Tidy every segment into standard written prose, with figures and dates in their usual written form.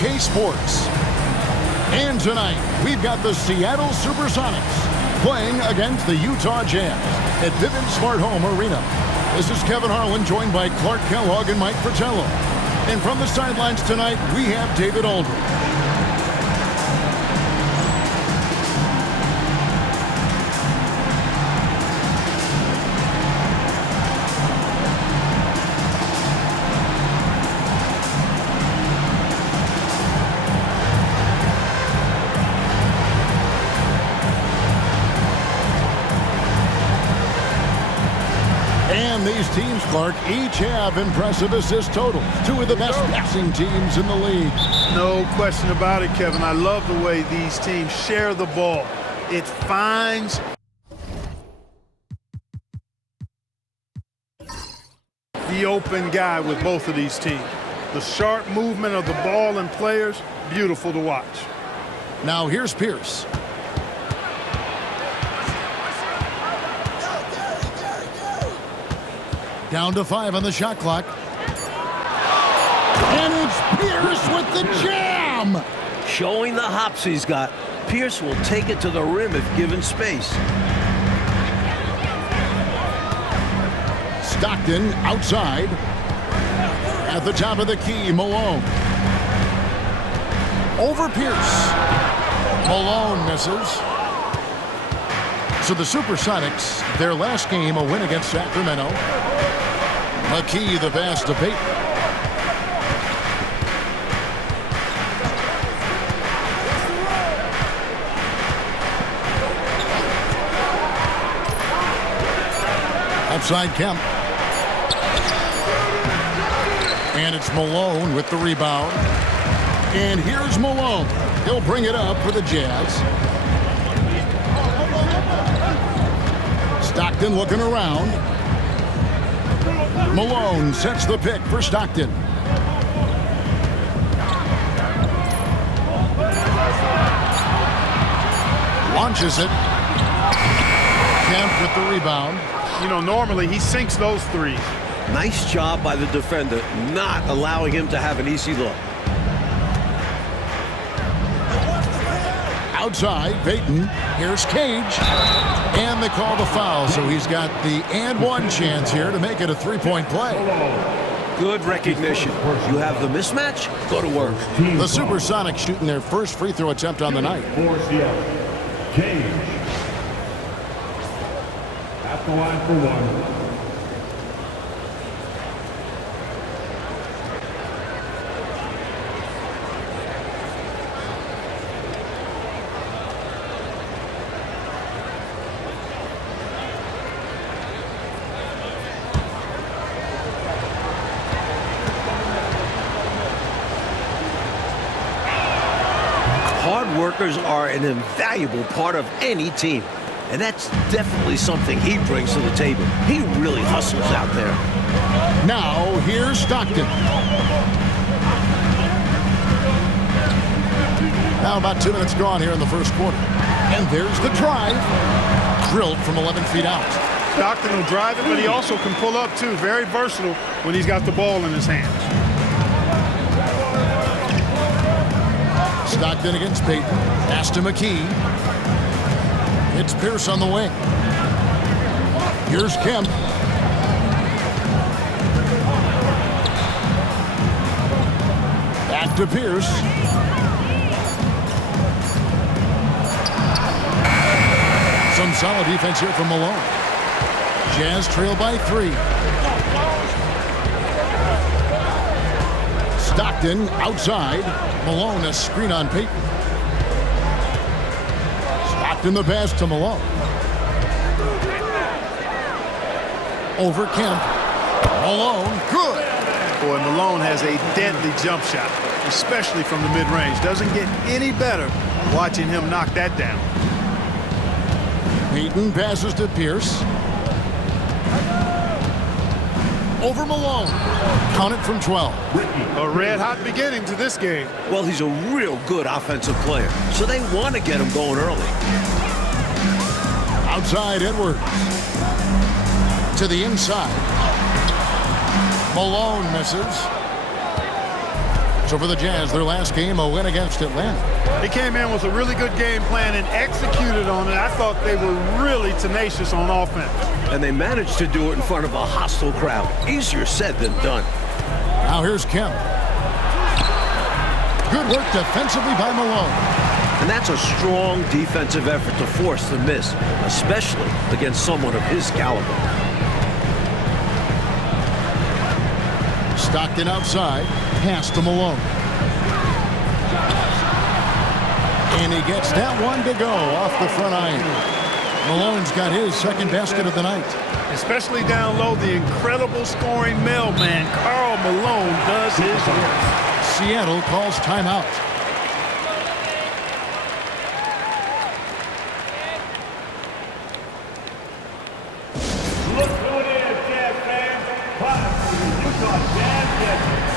UK sports. And tonight, we've got the Seattle Supersonics playing against the Utah Jazz at Vivint Smart Home Arena. This is Kevin Harlan, joined by Clark Kellogg and Mike Fratello. And from the sidelines tonight, we have David Aldridge. These teams, Clark, each have impressive assist totals. Two of the best passing teams in the league. No question about it, Kevin. I love the way these teams share the ball. It finds the open guy with both of these teams. The sharp movement of the ball and players, beautiful to watch. Now here's Pierce. Down to 5 on the shot clock. And it's Pierce with the jam! Showing the hops he's got. Pierce will take it to the rim if given space. Stockton outside. At the top of the key, Malone. Over Pierce. Malone misses. So the Supersonics, their last game, a win against Sacramento. McKee, the pass to Payton. Outside Kemp. And it's Malone with the rebound. And here's Malone. He'll bring it up for the Jazz. Stockton looking around. Malone sets the pick for Stockton. Launches it. Kemp with the rebound. You know, normally he sinks those threes. Nice job by the defender, not allowing him to have an easy look. Outside, Payton. Here's Cage. And they call the foul, so he's got the and one chance here to make it a three-point play. Good recognition. You have the mismatch, go to work. The Supersonics shooting their first free throw attempt on the night. Cage. At the line for one. Hard workers are an invaluable part of any team. And that's definitely something he brings to the table. He really hustles out there. Now, here's Stockton. Now about 2 minutes gone here in the first quarter. And there's the drive. Drilled from 11 feet out. Stockton will drive it, but he also can pull up, too. Very versatile when he's got the ball in his hands. Stockton against Payton. Pass to McKee. It's Pierce on the wing. Here's Kemp. Back to Pierce. Some solid defense here from Malone. Jazz trail by 3. Stockton outside. Malone, a screen on Payton. Stockton the pass to Malone. Over Kemp. Malone, good. Boy, Malone has a deadly jump shot, especially from the mid-range. Doesn't get any better watching him knock that down. Payton passes to Pierce. Over Malone. Count it from 12. A red-hot beginning to this game. Well, he's a real good offensive player, so they want to get him going early. Outside Edwards. To the inside. Malone misses. So for the Jazz, their last game, a win against Atlanta. He came in with a really good game plan and executed on it. I thought they were really tenacious on offense. And they managed to do it in front of a hostile crowd. Easier said than done. Now here's Kemp. Good work defensively by Malone. And that's a strong defensive effort to force the miss, especially against someone of his caliber. Stockton outside, pass to Malone. And he gets that one to go off the front iron. Malone's got his second basket of the night. Especially down low, the incredible scoring mailman, Karl Malone, does his work. Seattle calls timeout. Look who it is, Jazz fans. The Utah Jazz Legends.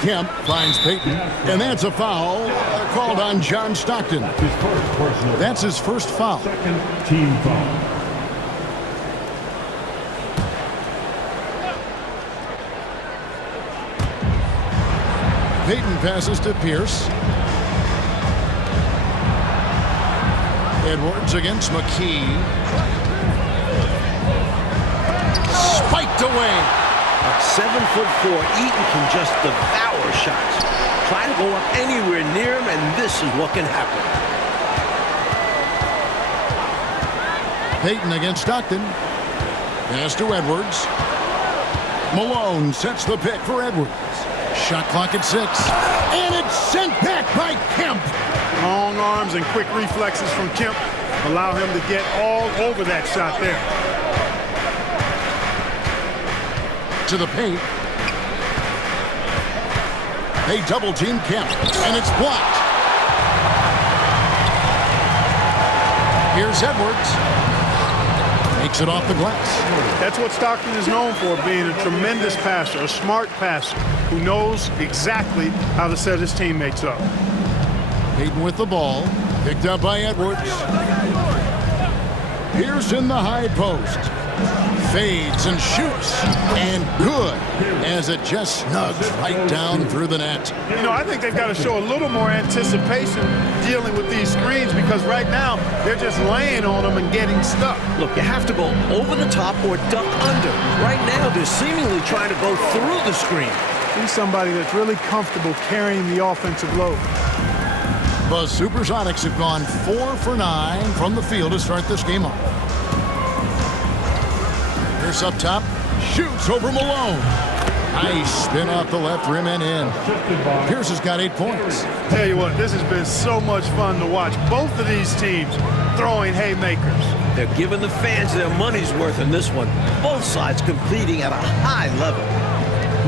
Kemp finds Payton, and that's a foul called on John Stockton. His first personal. That's his first foul. Second team foul. Payton passes to Pierce. Edwards against McKee. Spiked away. At 7'4", Eaton can just devour shots. Try to go up anywhere near him, and this is what can happen. Payton against Stockton. Pass to Edwards. Malone sets the pick for Edwards. Shot clock at 6. And it's sent back by Kemp. Long arms and quick reflexes from Kemp allow him to get all over that shot there. To the paint. They double team Kemp, and it's blocked. Here's Edwards. Makes it off the glass. That's what Stockton is known for, being a tremendous passer, a smart passer, who knows exactly how to set his teammates up. Payton with the ball, picked up by Edwards. Pierce in the high post. Fades and shoots, and good, as it just snugs right down through the net. You know, I think they've got to show a little more anticipation dealing with these screens, because right now they're just laying on them and getting stuck. Look, you have to go over the top or duck under. Right now, they're seemingly trying to go through the screen. He's somebody that's really comfortable carrying the offensive load. The Supersonics have gone 4 for 9 from the field to start this game off. Pierce up top. Shoots over Malone. Nice spin off the left rim and in. Pierce has got 8 points. Tell you what, this has been so much fun to watch. Both of these teams throwing haymakers. They're giving the fans their money's worth in this one. Both sides competing at a high level.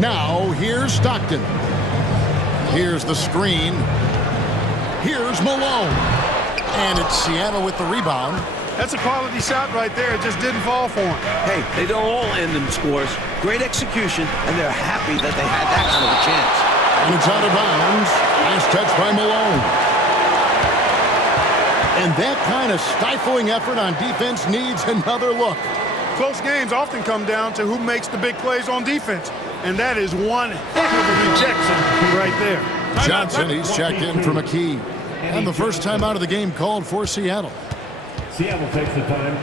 Now, here's Stockton. Here's the screen. Here's Malone. And it's Seattle with the rebound. That's a quality shot right there. It just didn't fall for him. Hey, they don't all end in scores. Great execution, and they're happy that they had that kind of a chance. And it's out of bounds. Last touch by Malone. And that kind of stifling effort on defense needs another look. Close games often come down to who makes the big plays on defense. And that is one heck of a rejection right there. Johnson, he's checked in for McKee. And the first time out of the game called for Seattle. Seattle takes the time.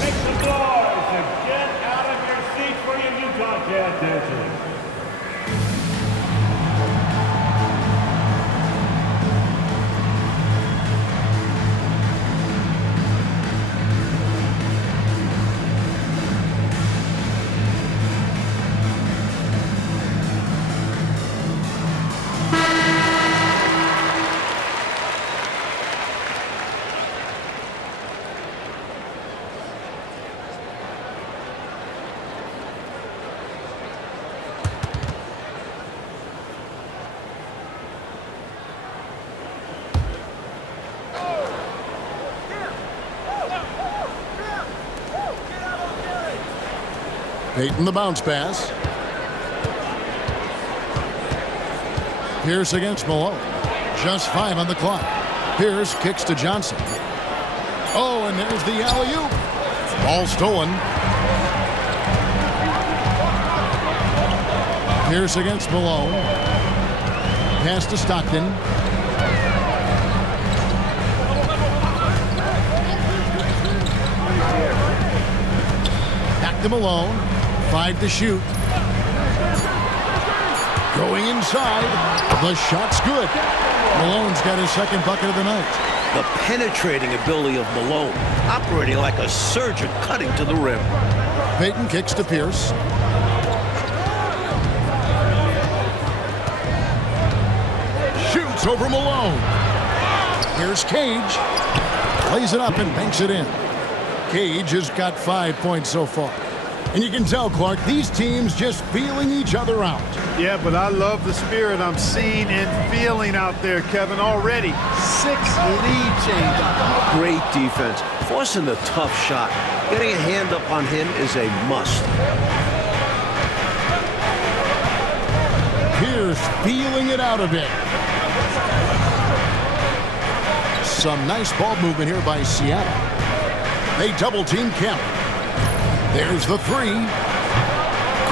Make some noise and get out of your seat for your Utah Jazz dancers. Payton the bounce pass. Pierce against Malone. Just 5 on the clock. Pierce kicks to Johnson. Oh, and there's the alley-oop. Ball stolen. Pierce against Malone. Pass to Stockton. Back to Malone. 5 to shoot. Going inside. The shot's good. Malone's got his second bucket of the night. The penetrating ability of Malone, operating like a surgeon cutting to the rim. Payton kicks to Pierce. Shoots over Malone. Here's Cage. Plays it up and banks it in. Cage has got 5 points so far. And you can tell, Clark, these teams just feeling each other out. Yeah, but I love the spirit I'm seeing and feeling out there, Kevin. Already 6 lead changes. Great defense, forcing the tough shot. Getting a hand up on him is a must. Pierce feeling it out a bit. Some nice ball movement here by Seattle. They double-team Kemp. There's the 3.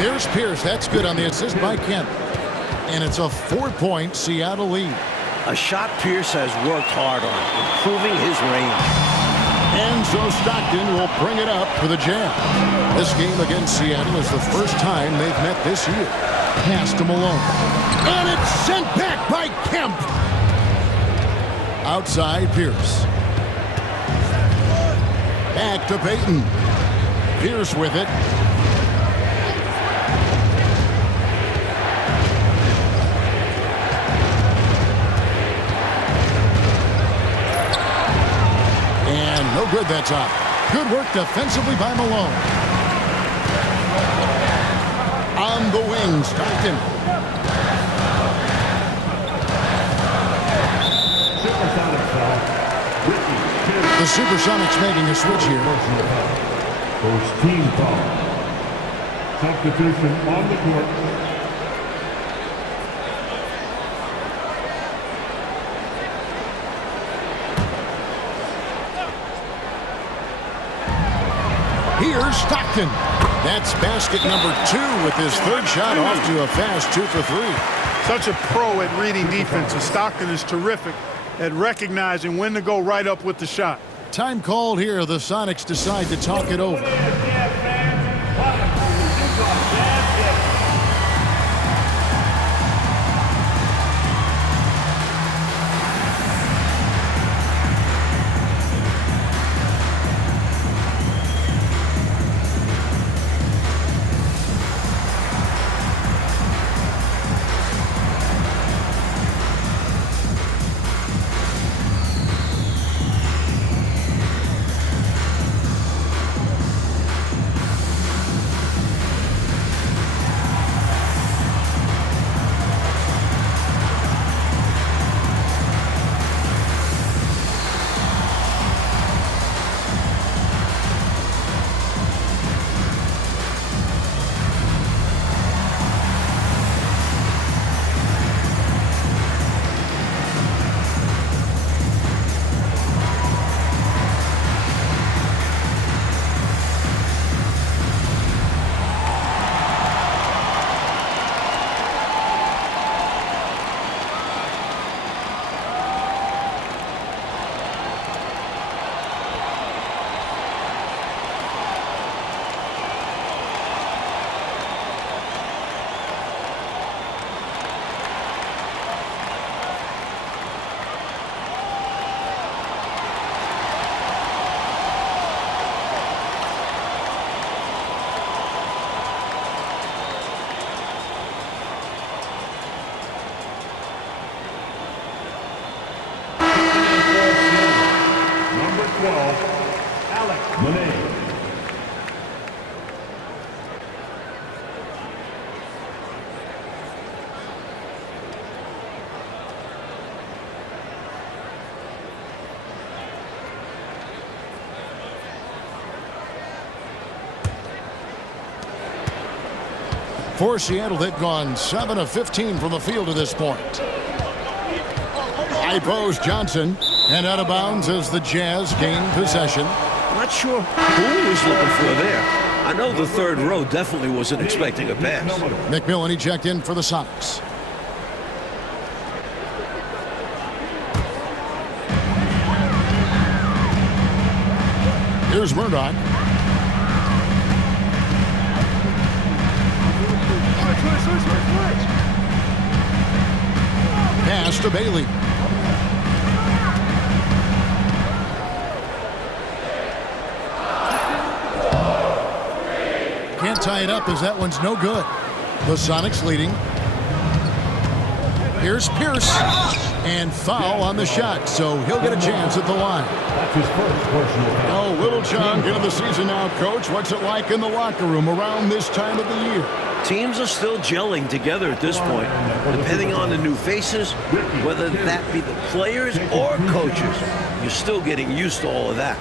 There's Pierce. That's good on the assist by Kemp. And it's a 4-point Seattle lead. A shot Pierce has worked hard on, improving his range. And so Stockton will bring it up for the Jazz. This game against Seattle is the first time they've met this year. Pass to Malone. And it's sent back by Kemp. Outside Pierce. Back to Payton. Pierce with it. And no good that time. Good work defensively by Malone. On the wing, Stockton. The Supersonics making a switch here. First team foul. Substitution on the court. Here's Stockton. That's basket number 2 with his third shot off to a fast 2 for 3. Such a pro at reading defenses. Stockton is terrific at recognizing when to go right up with the shot. Time called here. The Sonics decide to talk it over. game. For Seattle, they've gone 7 of 15 from the field to this point. High post Johnson, and out of bounds as the Jazz gain possession. Not sure who he was looking for there. I know the third row definitely wasn't expecting a pass. McMillan, he checked in for the Sonics. Here's Murdoch. Pass to Bailey. Can't tie it up as that one's no good. The Sonics leading. Here's Pierce. And foul on the shot, so he'll get a chance at the line. That's his first personal foul. Oh, little chunk into the season now, Coach. What's it like in the locker room around this time of the year? Teams are still gelling together at this point, depending on the new faces, whether that be the players or coaches. You're still getting used to all of that.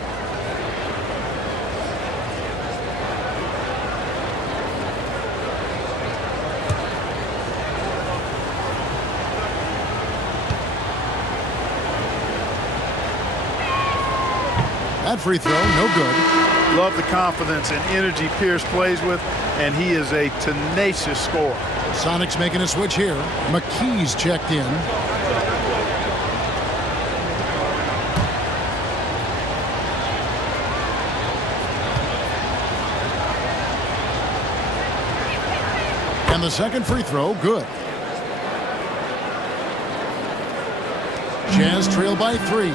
That free throw, no good. Love the confidence and energy Pierce plays with, and he is a tenacious scorer. Sonics making a switch here. McKee's checked in. And the second free throw, good. Jazz trail by 3.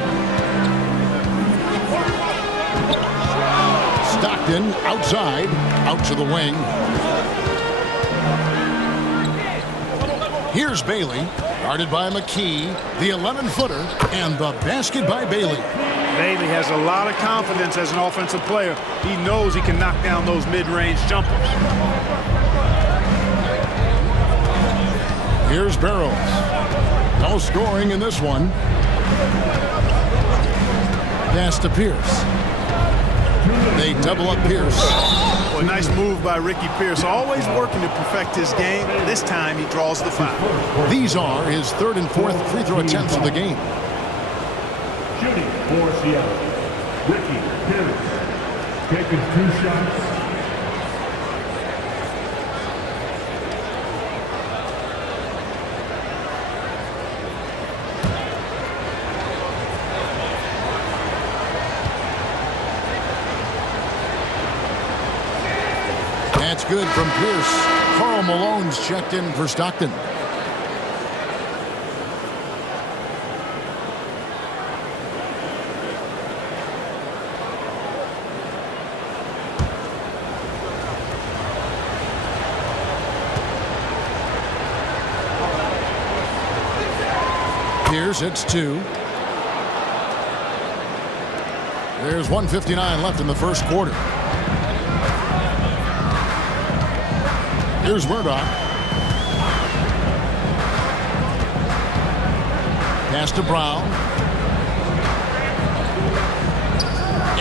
Stockton outside, out to the wing. Here's Bailey, guarded by McKee, the 11-footer, and the basket by Bailey. Bailey has a lot of confidence as an offensive player. He knows he can knock down those mid-range jumpers. Here's Barrows. No scoring in this one. Pass to Pierce. They double up Pierce. Well, a nice move by Ricky Pierce. Always working to perfect his game. This time he draws the foul. These are his third and fourth free throw attempts of the game. Shooting for Seattle, Ricky Pierce. Taking 2 shots. That's good from Pierce. Karl Malone's checked in for Stockton. Pierce hits 2. There's 1:59 left in the first quarter. Here's Murdoch. Pass to Brown.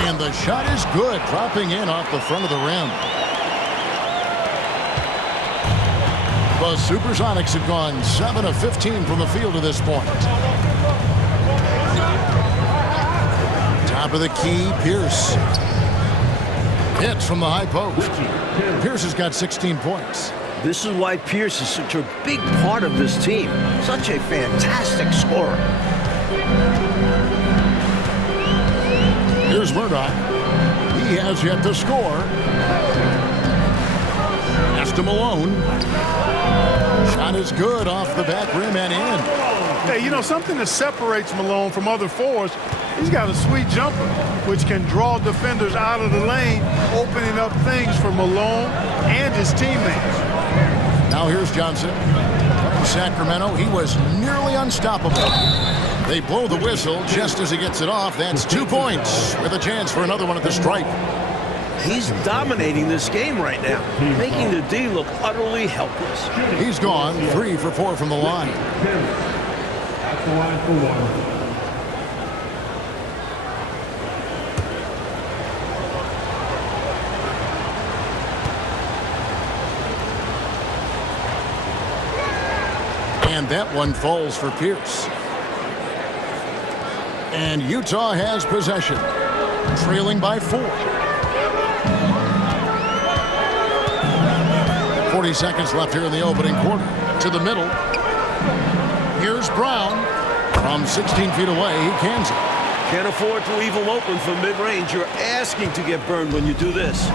And the shot is good, dropping in off the front of the rim. The Supersonics have gone 7 of 15 from the field to this point. Top of the key, Pierce. Hits from the high post. Pierce has got 16 points. This is why Pierce is such a big part of this team. Such a fantastic scorer. Here's Murdoch. He has yet to score. Pass to Malone. Shot is good off the back rim and in. Hey, you know, something that separates Malone from other forwards, he's got a sweet jumper, which can draw defenders out of the lane, opening up things for Malone and his teammates. Now here's Johnson. In Sacramento, he was nearly unstoppable. They blow the whistle just as he gets it off. That's 2 points with a chance for another one at the stripe. He's dominating this game right now, making the D look utterly helpless. He's gone 3 for 4 from the line. That's the line for 1. And that one falls for Pierce. And Utah has possession, trailing by 4. 40 seconds left here in the opening quarter. To the middle. Here's Brown. From 16 feet away, he cans it. Can't afford to leave him open from mid-range. You're asking to get burned when you do this.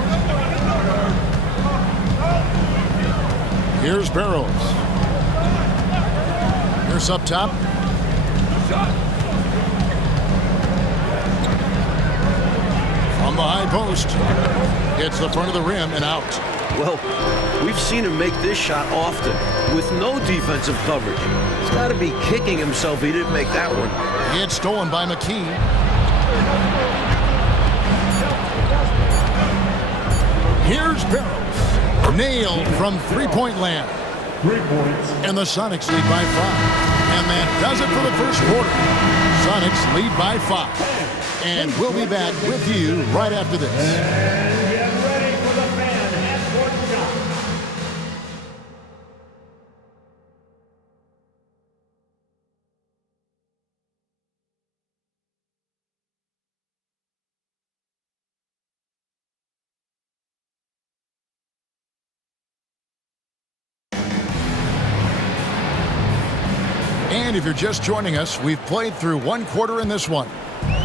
Here's Barrows. Here's up top. From the high post. Hits the front of the rim and out. Well, we've seen him make this shot often with no defensive coverage. He's got to be kicking himself he didn't make that one. It's stolen by McKee. Here's Barrows. Nailed from three-point land. 3 points. And the Sonics lead by 5. And that does it for the first quarter. Sonics lead by 5. And we'll be back with you right after this. And get ready for the fan half-court shot. And if you're just joining us, we've played through 1 quarter in this one.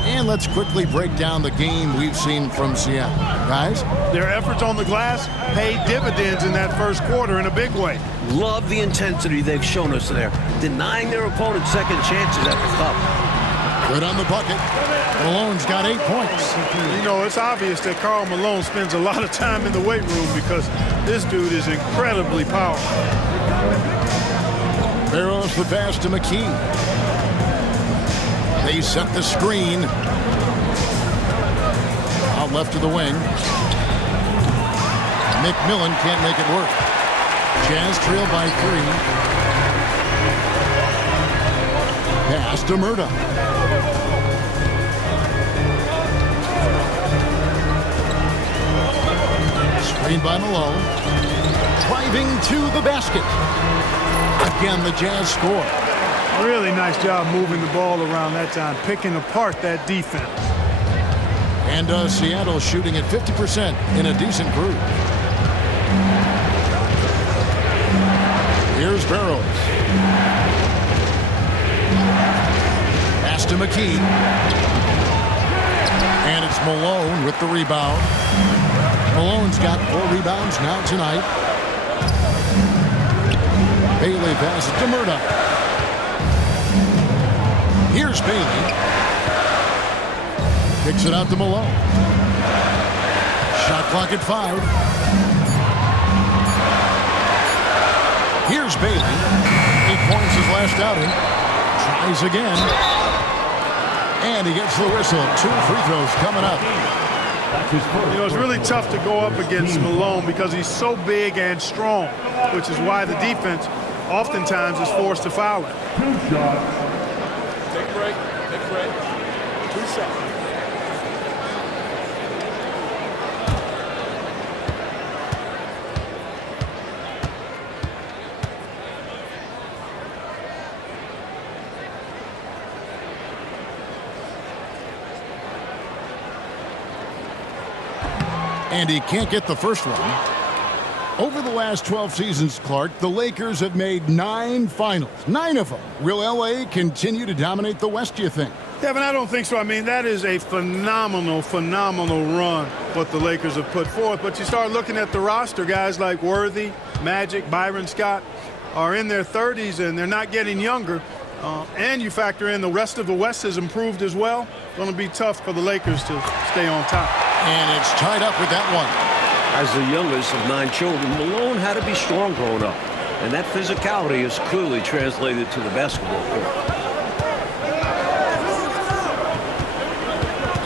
And let's quickly break down the game we've seen from Seattle. Guys? Their efforts on the glass paid dividends in that first quarter in a big way. Love the intensity they've shown us there, denying their opponent second chances at the cup. Good on the bucket. Malone's got 8 points. You know, it's obvious that Karl Malone spends a lot of time in the weight room because this dude is incredibly powerful. Barrows the pass to McKee. They set the screen. Out left to the wing. McMillan can't make it work. Jazz trail by 3. Pass to Murda. Screen by Malone. Driving to the basket. Again, the Jazz score. Really nice job moving the ball around that time, picking apart that defense. And Seattle shooting at 50% in a decent group. Here's Barrows. Pass to McKee. And it's Malone with the rebound. Malone's got 4 rebounds now tonight. Bailey passes to Murda. Here's Bailey. Kicks it out to Malone. Shot clock at 5. Here's Bailey. 8 points his last outing. Tries again. And he gets the whistle. 2 free throws coming up. You know, it's really tough to go up against Malone because he's so big and strong, which is why the defense oftentimes is forced to foul him. 2 shots. Take a break. Take a break. 2 shots. And he can't get the first one. Over the last 12 seasons, Clark, the Lakers have made 9 finals. 9 of them. Will L.A. continue to dominate the West, do you think? Kevin, I don't think so. I mean, that is a phenomenal run what the Lakers have put forth. But you start looking at the roster, guys like Worthy, Magic, Byron Scott are in their 30s, and they're not getting younger. And you factor in the rest of the West has improved as well. Going to be tough for the Lakers to stay on top. And it's tied up with that one. As the youngest of 9 children, Malone had to be strong growing up. And that physicality is clearly translated to the basketball court.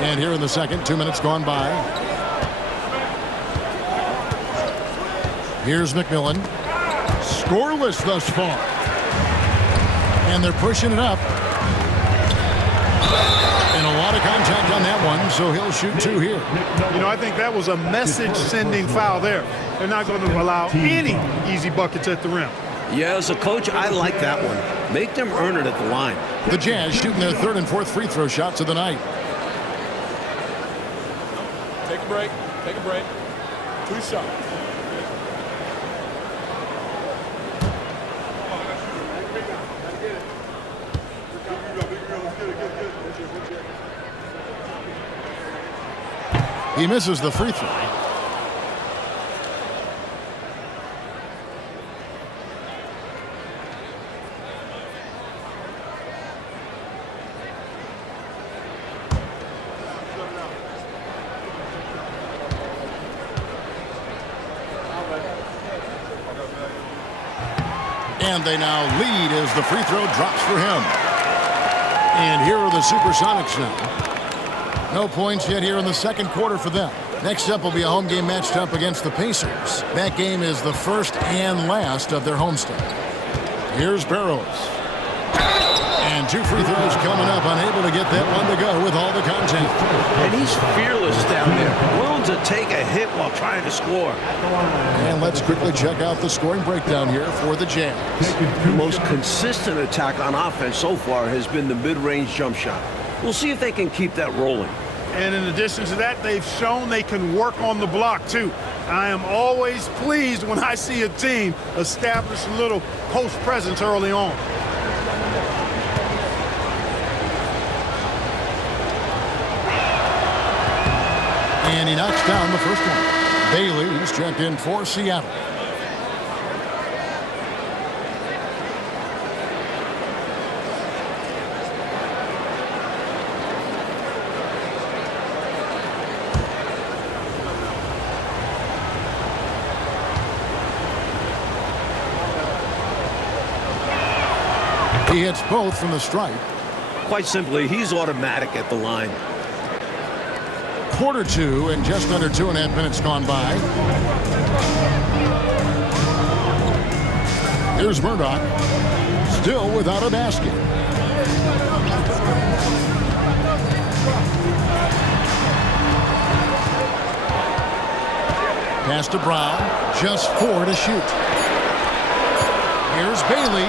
And here in the second, 2 minutes gone by. Here's McMillan. Scoreless thus far. And they're pushing it up. And a lot of contact on that one, so he'll shoot 2 here. You know, I think that was a message-sending foul there. They're not going to allow any easy buckets at the rim. Yeah, as a coach, I like that one. Make them earn it at the line. The Jazz shooting their 3rd and 4th free throw shots of the night. Take a break. Take a break. 2 shots. He misses the free throw. And they now lead as the free throw drops for him. And here are the Supersonics now. No points yet here in the 2nd quarter for them. Next up will be a home game matched up against the Pacers. That game is the first and last of their homestand. Here's Barrows. And 2 free throws coming up, unable to get that one to go with all the contact. And he's fearless down there, willing to take a hit while trying to score. And let's quickly check out the scoring breakdown here for the Jazz. The most consistent attack on offense so far has been the mid-range jump shot. We'll see if they can keep that rolling. And in addition to that, they've shown they can work on the block, too. I am always pleased when I see a team establish a little post presence early on. And he knocks down the first one. Bailey's checked in for Seattle. He hits both from the stripe. Quite simply, he's automatic at the line. Quarter 2 and just under 2.5 minutes gone by. Here's Murdoch, still without a basket. Pass to Brown, just 4 to shoot. Here's Bailey.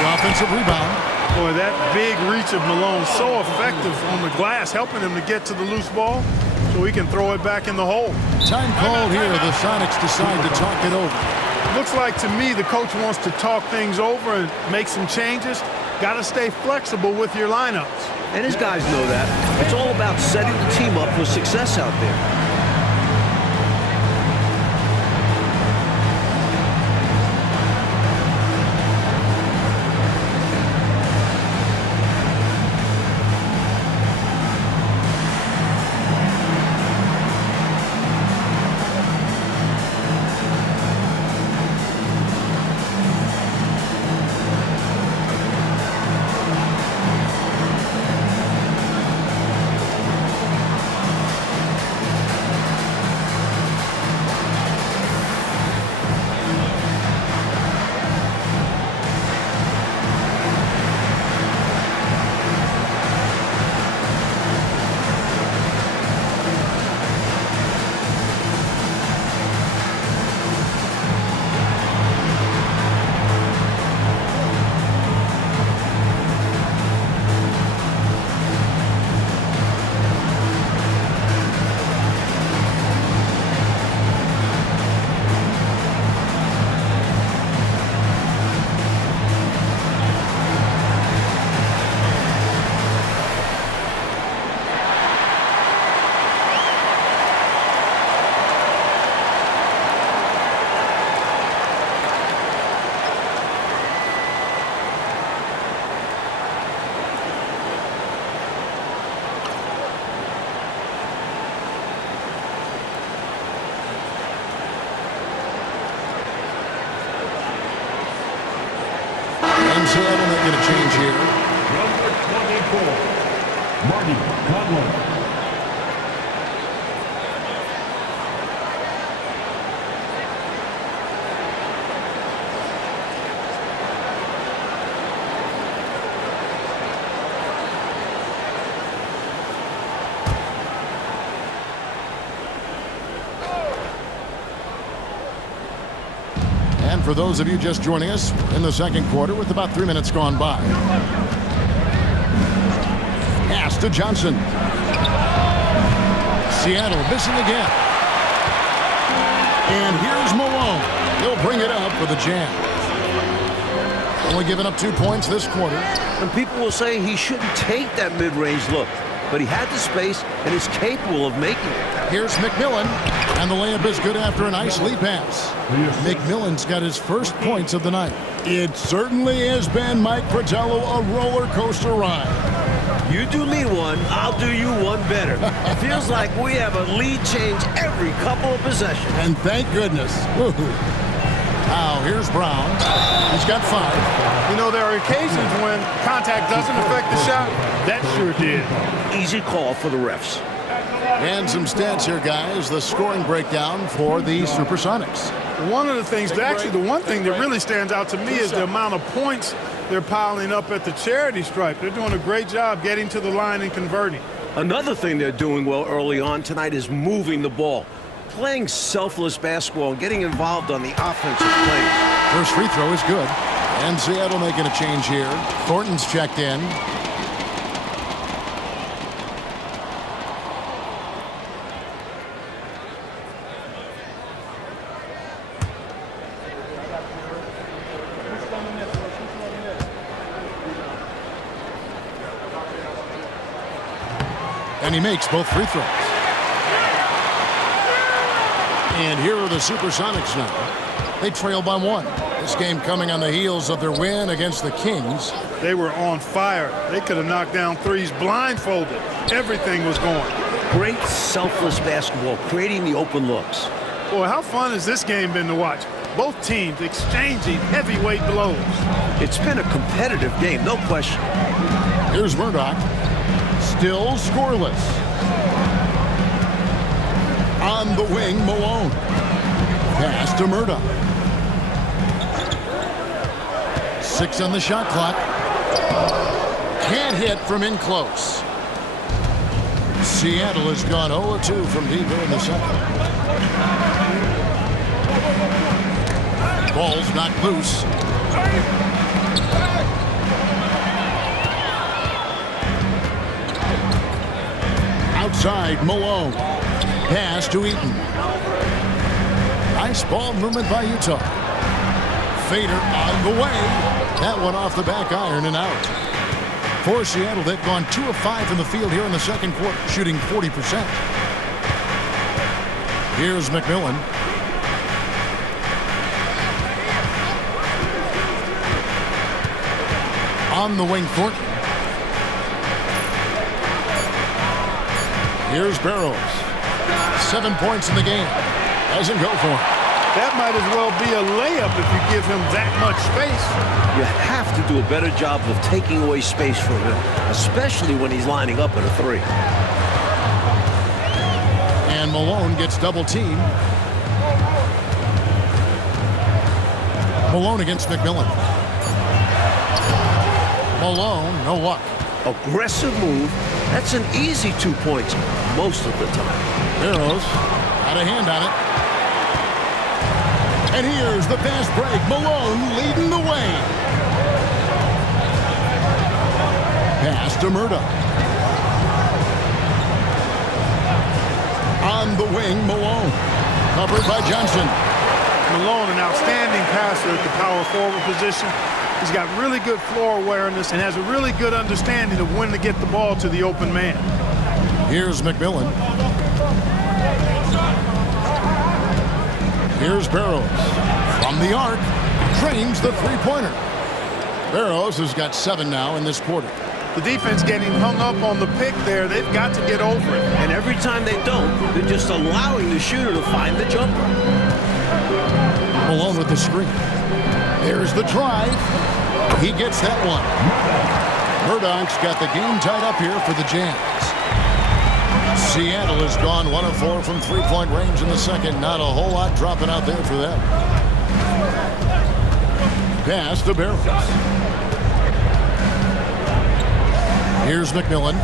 The offensive rebound. Boy, that big reach of Malone, so effective on the glass, helping him to get to the loose ball so he can throw it back in the hole. Time called here. The Sonics decide to talk it over. Looks like to me the coach wants to talk things over and make some changes. Got to stay flexible with your lineups. And his guys know that. It's all about setting the team up for success out there. So that'll make it a change here. Number 24, Marty Conlon. And for those of you just joining us, in the second quarter with about 3 minutes gone by. Pass to Johnson. Seattle missing again. And here's Malone. He'll bring it up with a jam. Only giving up 2 points this quarter. And people will say he shouldn't take that mid-range look, but he had the space and is capable of making it. Here's McMillan, and the layup is good after a nice lead pass. McMillan's got his first points of the night. It certainly has been, Mike Fratello, a roller coaster ride. You do me one, I'll do you one better. Feels like we have a lead change every couple of possessions. And thank goodness. Woo-hoo. Now, here's Brown. He's got 5. You know, there are occasions when contact doesn't affect the shot. That sure did. Easy call for the refs. And some stats here, guys. The scoring breakdown for the Supersonics. One of the things, actually the one thing that really stands out to me is the amount of points they're piling up at the charity stripe. They're doing a great job getting to the line and converting. Another thing they're doing well early on tonight is moving the ball. Playing selfless basketball and getting involved on the offensive plays. First free throw is good. And Seattle making a change here. Thornton's checked in. And he makes both free throws. And here are the Supersonics now. They trail by 1. This game coming on the heels of their win against the Kings. They were on fire. They could have knocked down threes blindfolded. Everything was going. Great selfless basketball, creating the open looks. Boy, how fun has this game been to watch? Both teams exchanging heavyweight blows. It's been a competitive game, no question. Here's Murdoch. Still scoreless. On the wing, Malone. Pass to Murdoch. 6 on the shot clock. Can't hit from in close. Seattle has gone 0-2 from deep here in the second. Ball's knocked loose. Outside, Malone. Pass to Eaton. Nice ball movement by Utah. Fader on the way. That one off the back iron and out. For Seattle, they've gone 2 of 5 from the field here in the second quarter, shooting 40%. Here's McMillan. On the wing, Thornton. Here's Barrows. 7 points in the game. Doesn't go for him. That might as well be a layup if you give him that much space. You have to do a better job of taking away space from him, especially when he's lining up at a 3. And Malone gets double teamed. Malone against McMillan. Malone, no luck. Aggressive move. That's an easy 2 points most of the time. Barrows had a hand on it. And here's the fast break. Malone leading the way. Pass to Murdoch. On the wing, Malone. Covered by Johnson. Malone, an outstanding passer at the power forward position. He's got really good floor awareness and has a really good understanding of when to get the ball to the open man. Here's McMillan. Here's Barrows. From the arc, drains the three-pointer. Barrows has got 7 now in this quarter. The defense getting hung up on the pick there. They've got to get over it. And every time they don't, they're just allowing the shooter to find the jumper. Malone with the screen. There's the drive. He gets that one. Murdoch's got the game tied up here for the Jams. Seattle has gone 1 of 4 from three-point range in the second. Not a whole lot dropping out there for them. Pass to Barrows. Here's McMillan.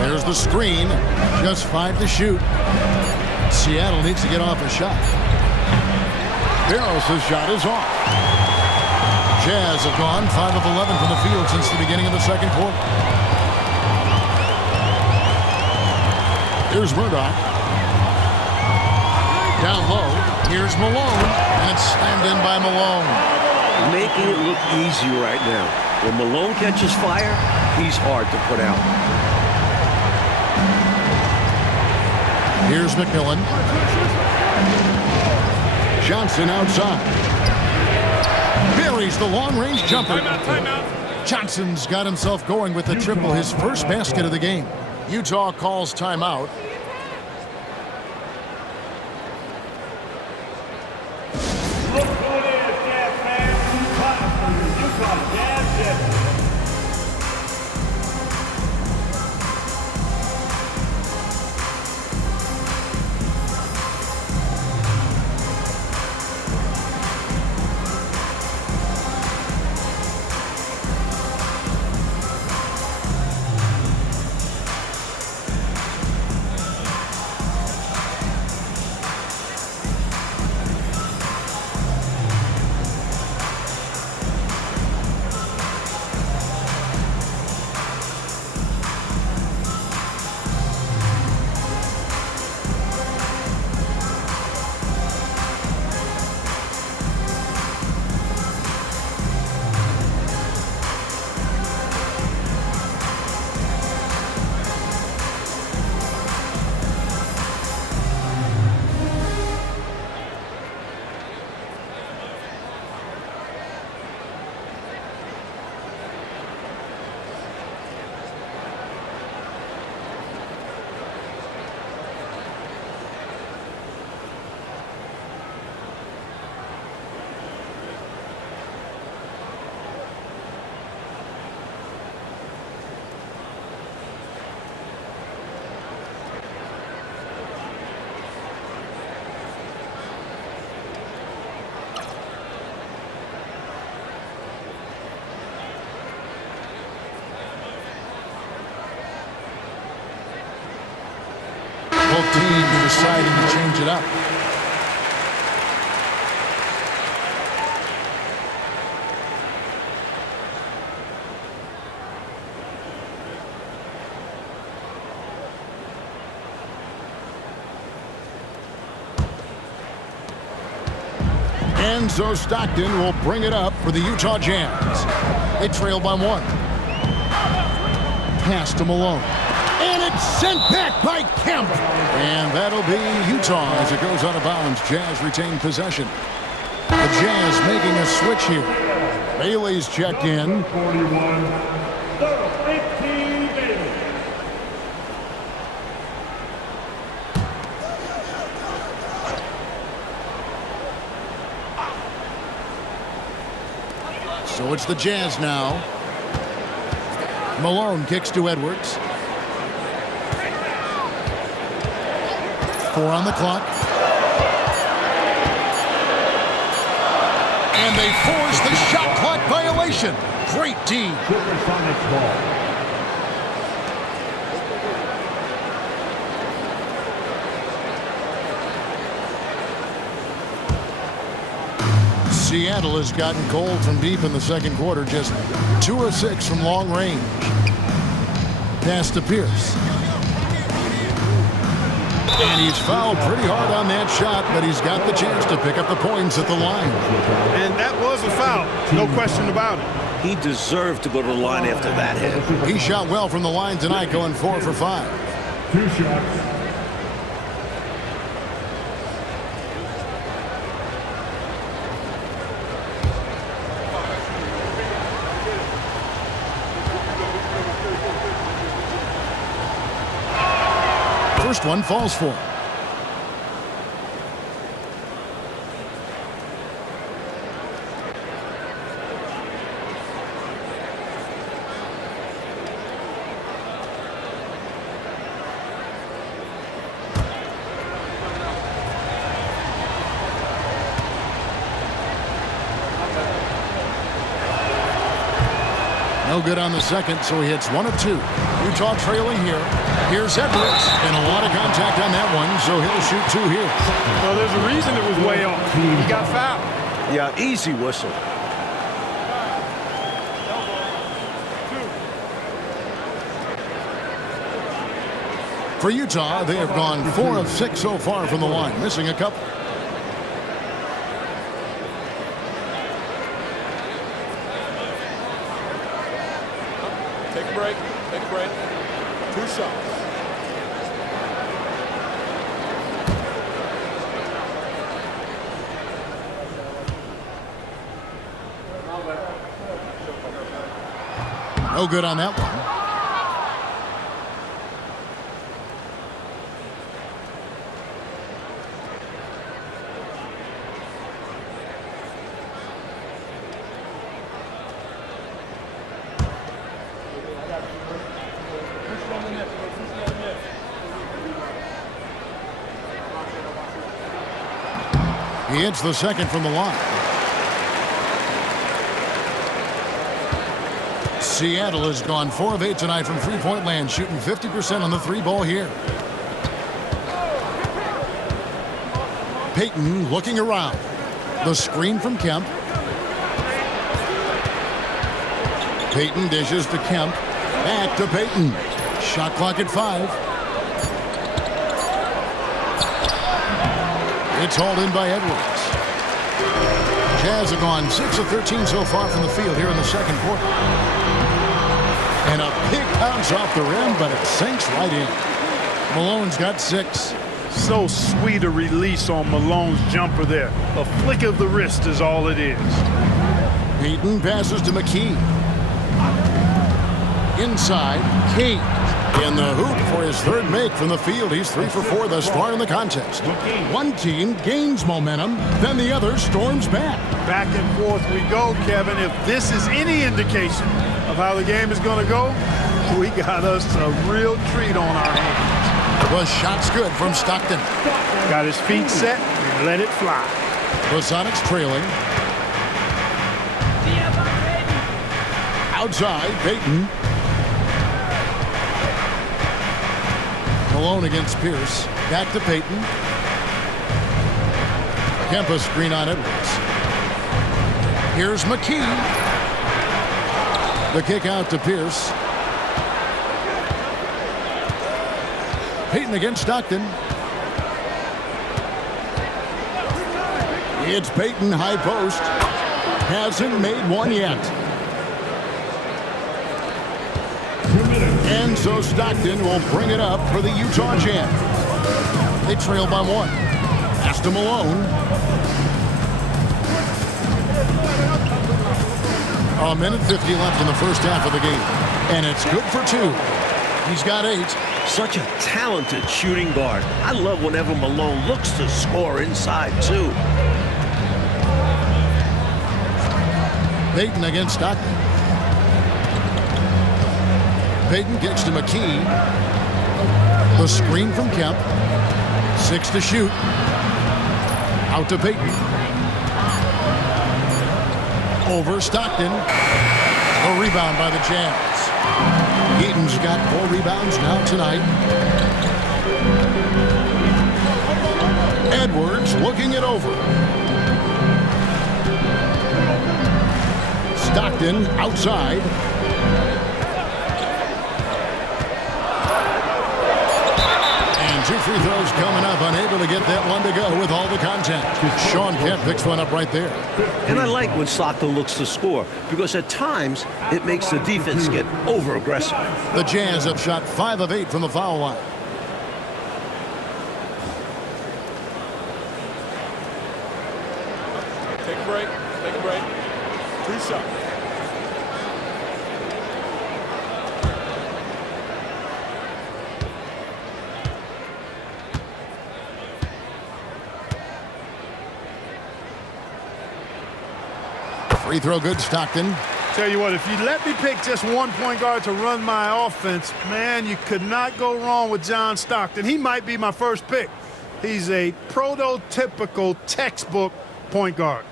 There's the screen. Just 5 to shoot. Seattle needs to get off a shot. Barros' shot is off. Jazz have gone 5 of 11 from the field since the beginning of the second quarter. Here's Murdoch. Down low. Here's Malone. And it's slammed in by Malone. Making it look easy right now. When Malone catches fire, he's hard to put out. Here's McMillan. Johnson outside. Buries the long-range jumper. Timeout. Johnson's got himself going with the triple, his first basket of the game. Utah calls timeout. Look who it is, Jazz fans. Time for your Utah Jazz Jets. Both teams deciding to change it up. And so Stockton will bring it up for the Utah Jazz. They trail by 1. Pass to Malone. And it's sent back by Kemp. And that'll be Utah as it goes out of bounds. Jazz retain possession. The Jazz making a switch here. Bailey's checked in. 41. 15 Bailey. So it's the Jazz now. Malone kicks to Edwards. 4 on the clock. And they force the shot clock violation. Great D. Supersonics ball. Seattle has gotten cold from deep in the second quarter. Just 2 of 6 from long range. Pass to Pierce. And he's fouled pretty hard on that shot, but he's got the chance to pick up the points at the line. And that was a foul. No question about it. He deserved to go to the line after that hit. He shot well from the line tonight, going 4 for 5. 2 shots. First one falls for him. No good on the second, so he hits 1 of 2. Utah trailing here. Here's Edwards, and a lot of contact on that one, so he'll shoot 2 here. Well, there's a reason it was way off. He got fouled. Yeah, easy whistle. For Utah, they have gone 4 of 6 so far from the line, missing a couple. Take a break. Take a break. 2 shots. No good on that one. He hits the second from the line. Seattle has gone 4 of 8 tonight from three-point land, shooting 50% on the 3-ball here. Payton looking around. The screen from Kemp. Payton dishes to Kemp. Back to Payton. Shot clock at 5. It's hauled in by Edwards. Jazz have gone 6 of 13 so far from the field here in the second quarter. And a big bounce off the rim, but it sinks right in. Malone's got 6. So sweet a release on Malone's jumper there. A flick of the wrist is all it is. Payton passes to McKee. Inside, King. In the hoop for his 3rd make from the field. He's 3 for 4 thus far in the contest. One team gains momentum, then the other storms back. Back and forth we go, Kevin. If this is any indication of how the game is going to go, we got us a real treat on our hands. The shot's good from Stockton. Got his feet set and let it fly. The Sonics trailing. Outside, Payton. Malone against Pierce. Back to Payton. Kempa screen on Edwards. Here's McKee. The kick out to Pierce. Payton against Stockton. It's Payton, high post. Hasn't made one yet. And so Stockton will bring it up for the Utah Jazz. They trail by 1. Pass to Malone. A minute 50 left in the first half of the game. And it's good for 2. He's got 8. Such a talented shooting guard. I love whenever Malone looks to score inside, too. Payton against Stockton. Payton kicks to McKee. The screen from Kemp. 6 to shoot. Out to Payton. Over Stockton. A rebound by the Jazz. Eaton's got 4 rebounds now tonight. Edwards looking it over. Stockton outside. And 2 free throws coming up, unable to get that one to go with all the contact. Sean Kemp picks one up right there. And I like when Stockton looks to score, because at times it makes the defense get over-aggressive. The Jazz have shot 5 of 8 from the foul line. Take a break. Take a break. 2 shots. Free throw good, Stockton. Tell you what, if you let me pick just one point guard to run my offense, man, you could not go wrong with John Stockton. He might be my first pick. He's a prototypical textbook point guard.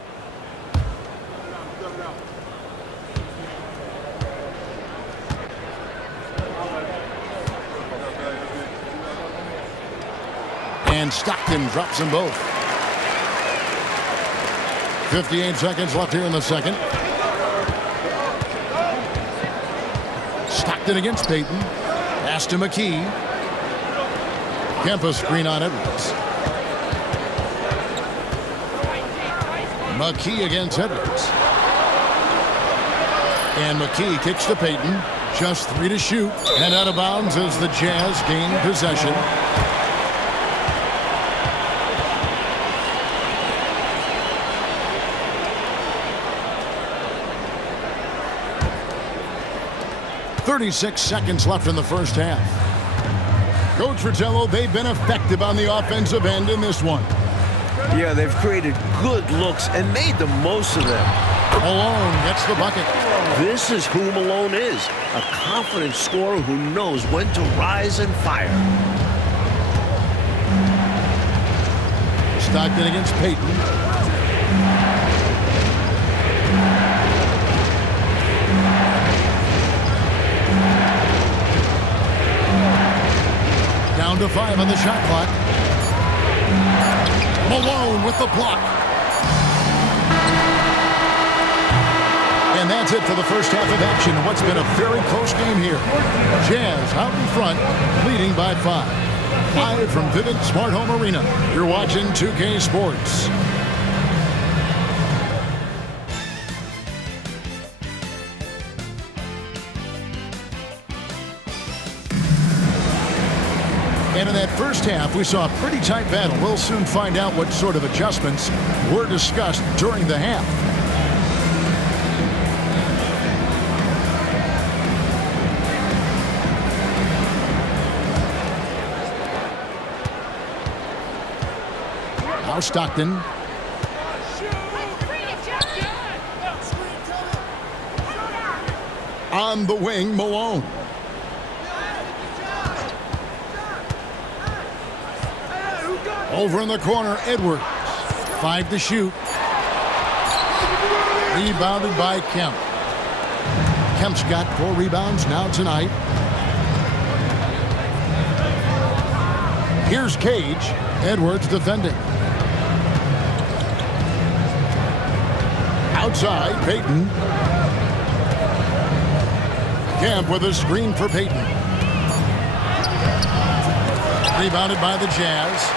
And Stockton drops them both. 58 seconds left here in the second. Stockton against Payton. Pass to McKee. Kemp screen on Edwards. McKee against Edwards. And McKee kicks to Payton. Just 3 to shoot. And out of bounds as the Jazz gain possession. .36 seconds left in the first half. Coach Fratello, they've been effective on the offensive end in this one. Yeah, they've created good looks and made the most of them. Malone gets the bucket. This is who Malone is, a confident scorer who knows when to rise and fire. Stockton against Payton. Down to 5 on the shot clock. Malone with the block. And that's it for the first half of action. What's been a very close game here. Jazz out in front, leading by 5. Live from Vivint Smart Home Arena. You're watching 2K Sports. And in that first half, we saw a pretty tight battle. We'll soon find out what sort of adjustments were discussed during the half. Now Stockton. On the wing, Malone. Over in the corner, Edwards. 5 to shoot. Rebounded by Kemp. Kemp's got 4 rebounds now tonight. Here's Cage. Edwards defending. Outside, Payton. Kemp with a screen for Payton. Rebounded by the Jazz.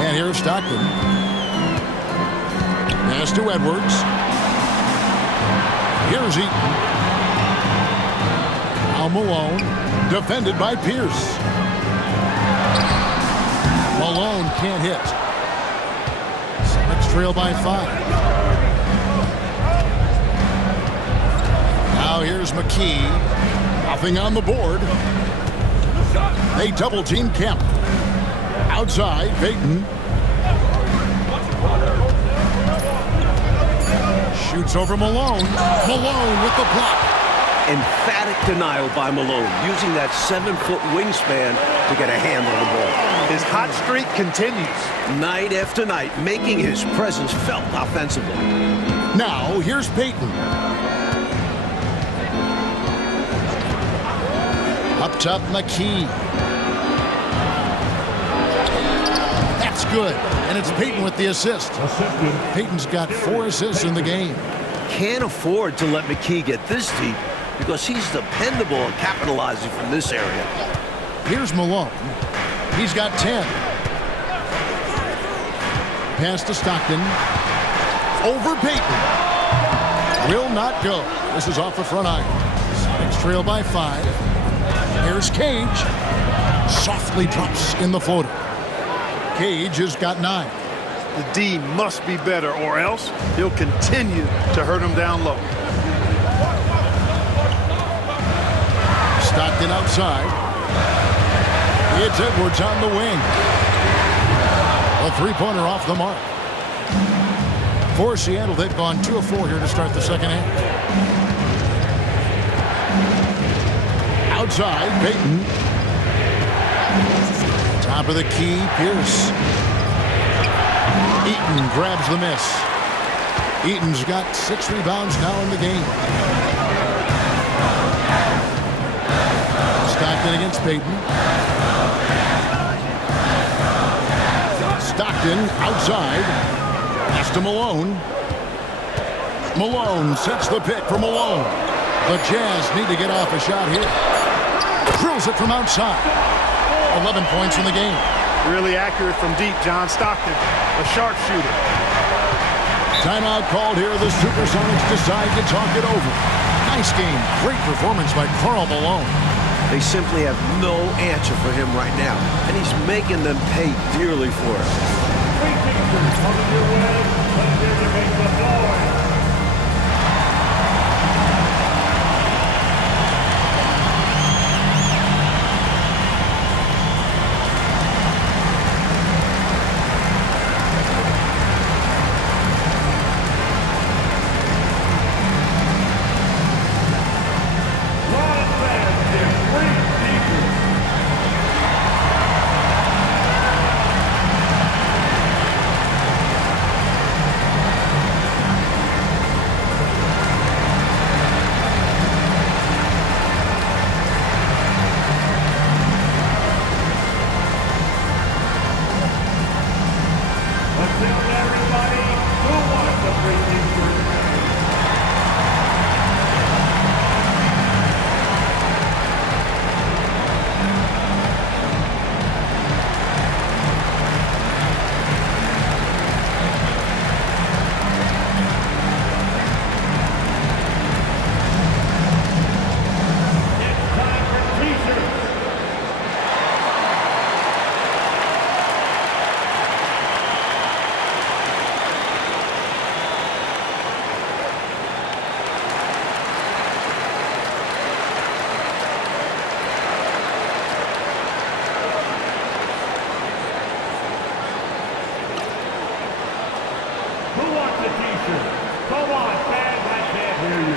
And here's Stockton. Pass to Edwards. Here's Eaton. Now Malone. Defended by Pierce. Malone can't hit. Sonics trail by 5. Now here's McKee. Nothing on the board. They double team Kemp. Outside, Payton. Shoots over Malone. Malone with the block. Emphatic denial by Malone, using that 7-foot wingspan to get a hand on the ball. His hot streak continues. Night after night, making his presence felt offensively. Now, here's Payton. Up top, McKee. That's good. And it's Payton with the assist. Payton's got 4 assists in the game. Can't afford to let McKee get this deep because he's dependable at capitalizing from this area. Here's Malone. He's got 10. Pass to Stockton. Over Payton. Will not go. This is off the front iron. Sonics trail by 5. Here's Cage. Softly drops in the floater. Cage has got 9. The D must be better, or else he'll continue to hurt him down low. Stockton outside. It's Edwards on the wing. A 3-pointer off the mark. For Seattle, they've gone 2 of 4 here to start the second half. Outside, Payton. Top of the key, Pierce. Eaton grabs the miss. Eaton's got 6 rebounds now in the game. Stockton Stockton against Payton. Stockton outside. Pass to Malone. Malone sets the pick for Malone. The Jazz need to get off a shot here. Drills it from outside. 11 points in the game. Really accurate from deep, John Stockton, a sharpshooter. Timeout called here. The Supersonics decide to talk it over. Nice game. Great performance by Karl Malone. They simply have no answer for him right now, and he's making them pay dearly for it. Three teamers coming your way. Let's hear you make some noise. Come on, fans, I can't hear you.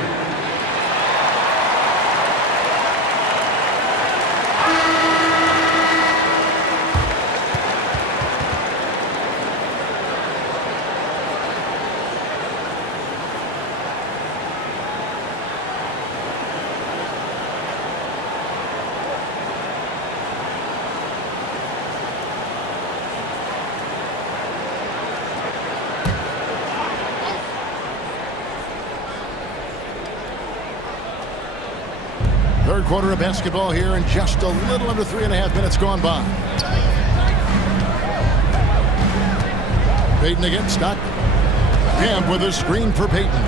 Third quarter of basketball here, and just a little under 3.5 minutes gone by. Payton against Stockton. Camp with a screen for Payton.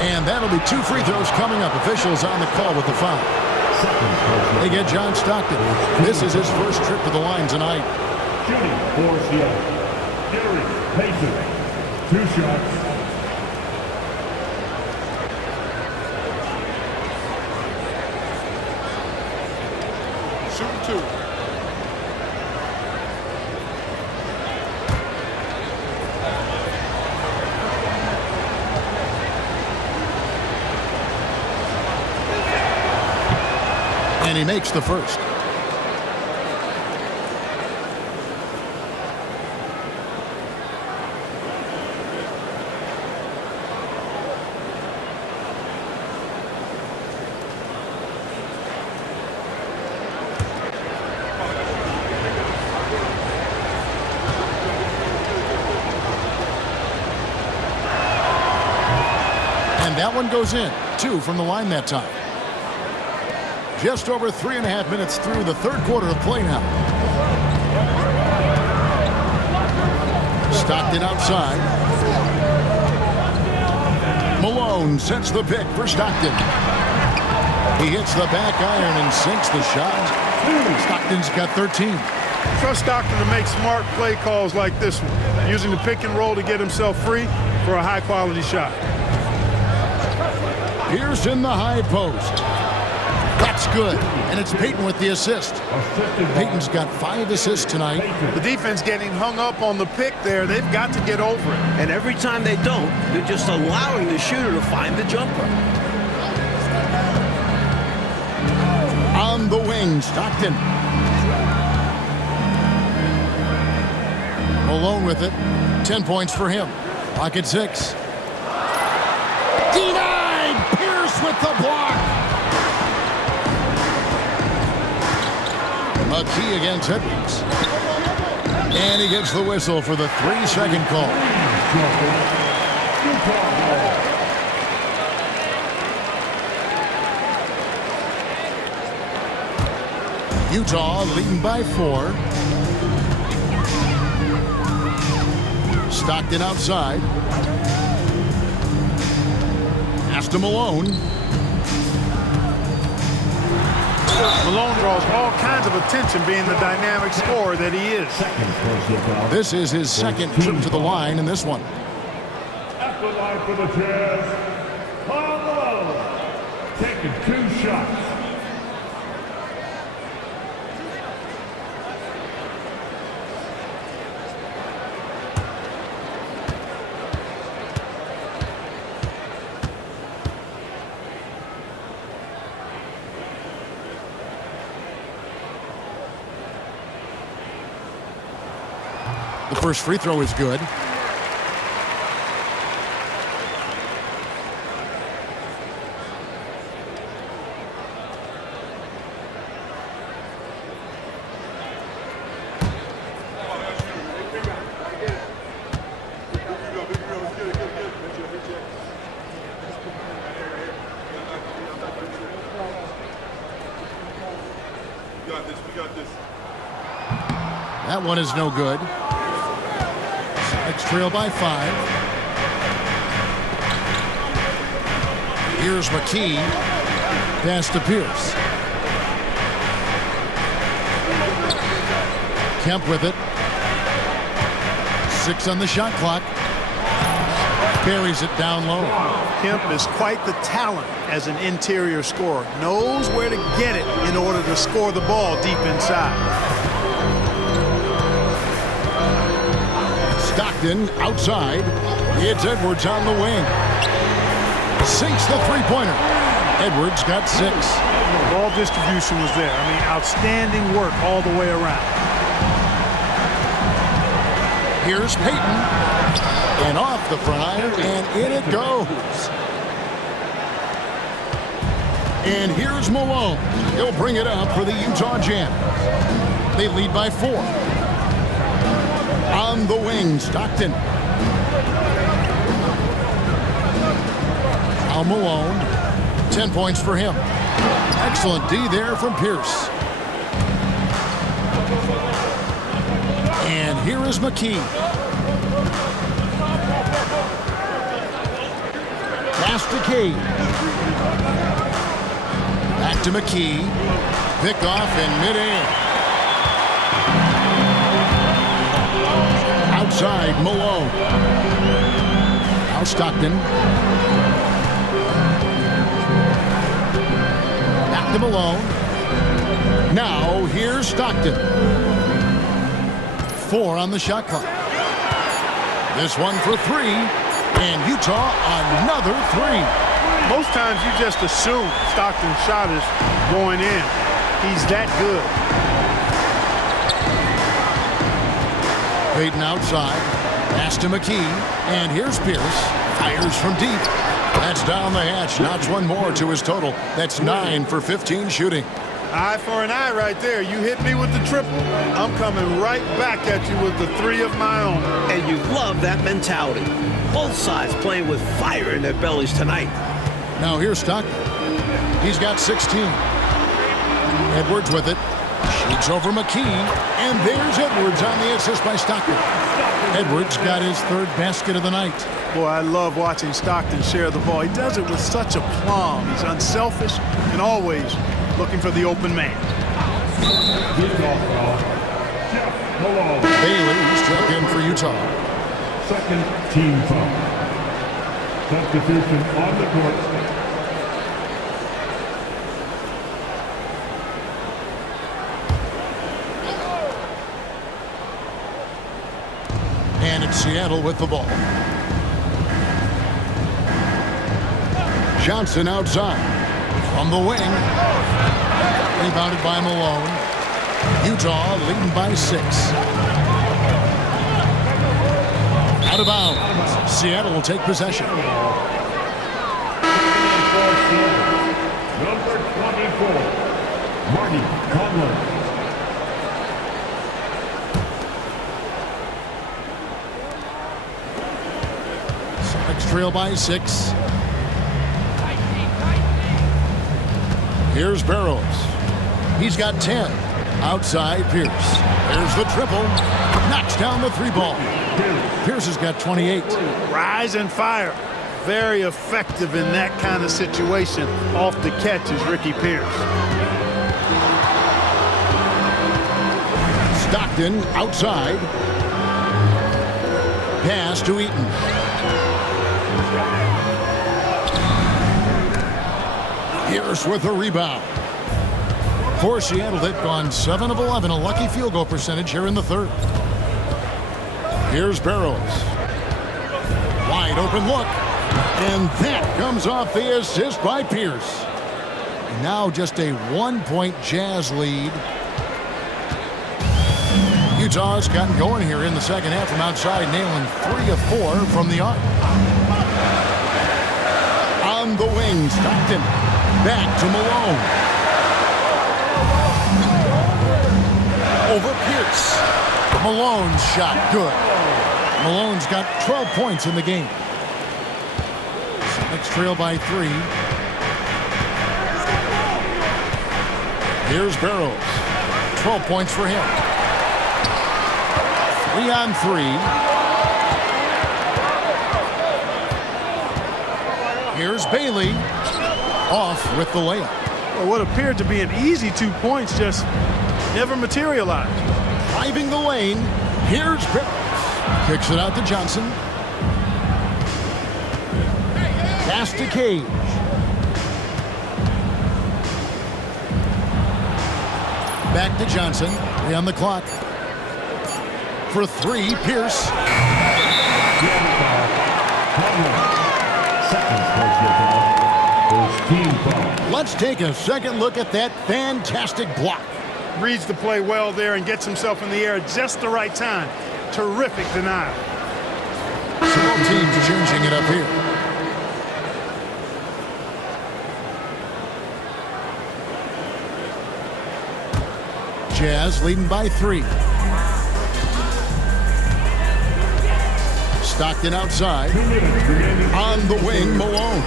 And that'll be 2 free throws coming up. Officials on the call with the foul. They get John Stockton. This is his first trip to the line tonight. Shooting for Seattle. Gary Payton. 2 shots. Shooting 2. And he makes the first. And that one goes in. 2 from the line that time. Just over 3.5 minutes through the third quarter of play now. Stockton outside. Malone sets the pick for Stockton. He hits the back iron and sinks the shot. Stockton's got 13. Trust Stockton to make smart play calls like this one, using the pick and roll to get himself free for a high-quality shot. Pierce in the high post. That's good, and it's Payton with the assist. Payton's got 5 assists tonight. The defense getting hung up on the pick there. They've got to get over it. And every time they don't, they're just allowing the shooter to find the jumper. On the wing, Stockton. Malone with it. 10 points for him. Clock at 6. Denied! Pierce with the block. McKee against Edwards. And he gets the whistle for the 3-second call. Utah leading by 4. Stockton outside. Pass to Malone. Malone draws all kinds of attention being the dynamic scorer that he is. This is his second trip to the line in this one. At the line for the Jazz, Malone, taking 2 shots. The first free throw is good. That one is no good. Celtics trail by 5. Here's McKee. Pass to Pierce. Kemp with it. 6 on the shot clock. Buries it down low. Kemp is quite the talent as an interior scorer. Knows where to get it in order to score the ball deep inside. Stockton outside. It's Edwards on the wing. Sinks the three-pointer. Edwards got 6. Ball distribution was there. I mean, outstanding work all the way around. Here's Payton. And off the front iron, and in it goes. And here's Malone. He'll bring it up for the Utah Jazz. They lead by 4. On the wing, Stockton. Al Malone. 10 points for him. Excellent D there from Pierce. And here is McKee. Pass to Cade. Back to McKee. Pick off in midair. Outside, Malone. Now Stockton. Back to Malone. Now here's Stockton. 4 on the shot clock. This one for 3. And Utah another 3. Most times you just assume Stockton's shot is going in. He's that good. Payton outside. Pass to McKee. And here's Pierce. Fires from deep. That's down the hatch. Knocks one more to his total. That's 9 for 15 shooting. Eye for an eye right there. You hit me with the triple. I'm coming right back at you with the 3 of my own. And you love that mentality. Both sides playing with fire in their bellies tonight. Now here's Stockton. He's got 16. Edwards with it. Shoots over McKee. And there's Edwards on the assist by Stockton. Edwards got his 3rd basket of the night. Boy, I love watching Stockton share the ball. He does it with such aplomb. He's unselfish and always looking for the open man. Bailey struck in for Utah. Second team foul. Substitution on the court. And it's Seattle with the ball. Johnson outside. From the wing. Rebounded by Malone. Utah leading by 6. Out of bounds. Seattle will take possession. Number 24, Marty Conlon. trail by 6. Here's Barrows. He's got 10. Outside Pierce. There's the triple. Knocks down the 3 ball. Pierce has got 28. Rise and fire. Very effective in that kind of situation. Off the catch is Ricky Pierce. Stockton outside. Pass to Eaton. Pierce with a rebound. For Seattle, they've gone 7 of 11, a lucky field goal percentage here in the 3rd. Here's Barrows. Wide open look. And that comes off the assist by Pierce. Now just a 1-point Jazz lead. Utah's gotten going here in the second half from outside, nailing 3 of 4 from the arc. On the wing, Stockton. Back to Malone. Over Pierce. Malone's shot good. Malone's got 12 points in the game. Next trail by 3. Here's Barrows. 12 points for him. 3 on 3. Here's Bailey. Off with the layup. Well, what appeared to be an easy 2 points just never materialized. Driving the lane. Here's Barrows. Kicks it out to Johnson. Pass to Cage. Back to Johnson. 3 on the clock. For 3, Pierce. Let's take a second look at that fantastic block. Reads the play well there and gets himself in the air at just the right time. Terrific denial. So both teams changing it up here. Jazz leading by 3. Stockton outside. On the wing, Malone.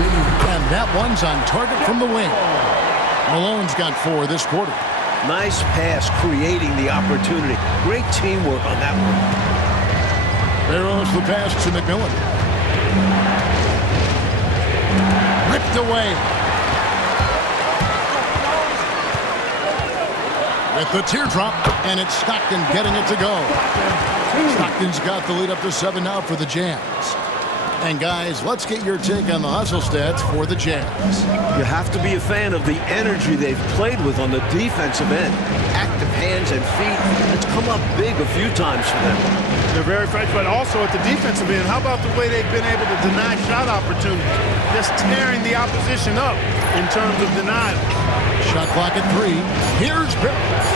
And that one's on target from the wing. Malone's got 4 this quarter. Nice pass, creating the opportunity. Great teamwork on that one. Barrows the pass to McMillan. Ripped away. With the teardrop, and it's Stockton getting it to go. Stockton's got the lead up to 7 now for the Jazz. And guys, let's get your take on the hustle stats for the Jazz. You have to be a fan of the energy they've played with on the defensive end. Active hands and feet. It's come up big a few times for them. They're very fresh, but also at the defensive end. How about the way they've been able to deny shot opportunities? Just tearing the opposition up in terms of denial. Shot clock at 3. Here's Barrows.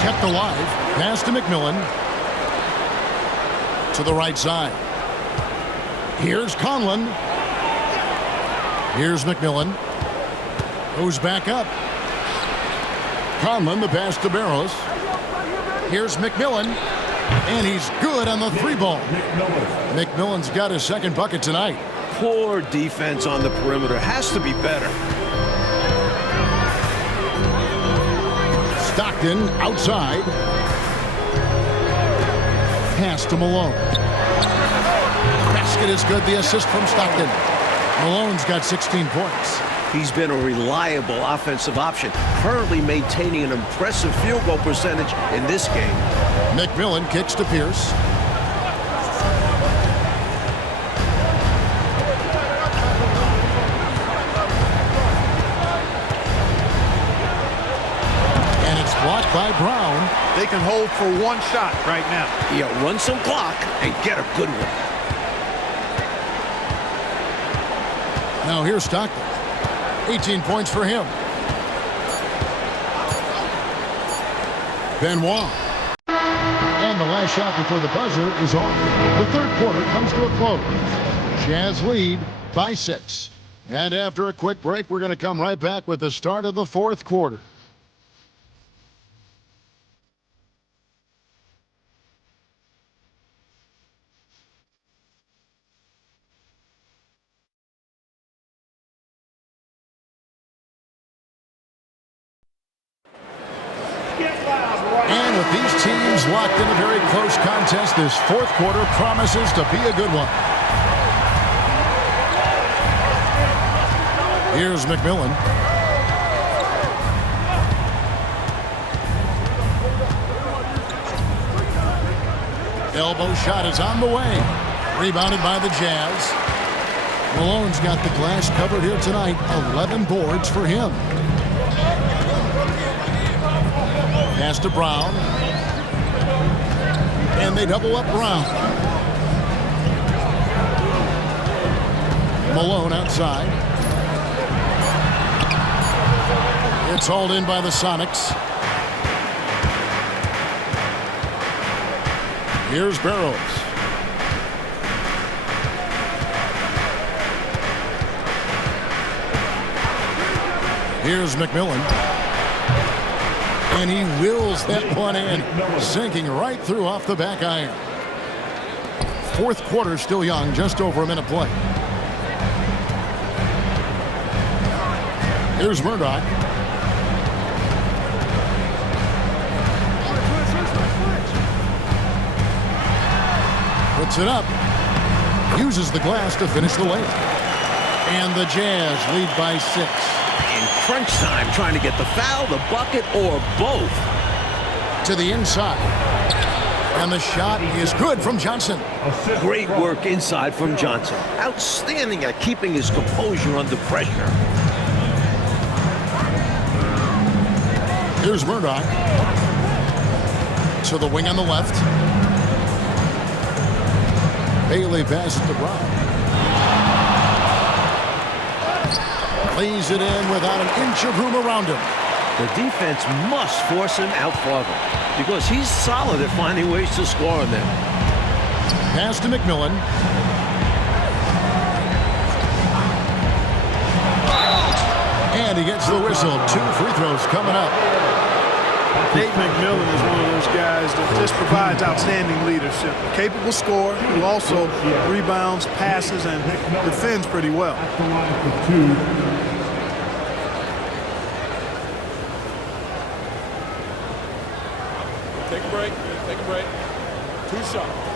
Kept alive. Pass to McMillan. To the right side. Here's Conlon. Here's McMillan. Goes back up. Conlon, the pass to Barrows. Here's McMillan. And he's good on the 3 ball. McMillan's got his 2nd bucket tonight. Poor defense on the perimeter. Has to be better. Stockton outside. Pass to Malone. Basket is good. The assist from Stockton. Malone's got 16 points. He's been a reliable offensive option, currently maintaining an impressive field goal percentage in this game. McMillan kicks to Pierce. And it's blocked by Brown. They can hold for 1 shot right now. Yeah, run some clock and get a good one. Now here's Stockton. 18 points for him. Benoit. And the last shot before the buzzer is off. The 3rd quarter comes to a close. Jazz lead by 6. And after a quick break, we're going to come right back with the start of the 4th quarter. get loud. And with these teams locked in a very close contest, this fourth quarter promises to be a good one. Here's McMillan. Elbow shot is on the way. Rebounded by the Jazz. Malone's got the glass covered here tonight. 11 boards for him. Pass to Brown. And they double up Brown. Malone outside. It's hauled in by the Sonics. Here's Barrows. Here's McMillan. And he wills that one in, sinking right through off the back iron. Fourth quarter still young, just over a minute play. Here's Murdoch. Puts it up. Uses the glass to finish the layup. And the Jazz lead by 6. In crunch time, trying to get the foul, the bucket, or both. To the inside. And the shot is good from Johnson. Great work inside from Johnson. Outstanding at keeping his composure under pressure. Here's Murdoch. To the wing on the left. Bailey passes to Brown. Lays it in without an inch of room around him. The defense must force him out farther because he's solid at finding ways to score on them. Pass to McMillan. And he gets the whistle. 2 free throws coming up. Nate McMillan is one of those guys that just provides outstanding leadership. A capable scorer who also rebounds, passes, and defends pretty well. Take a break. Take a break. 2 shots.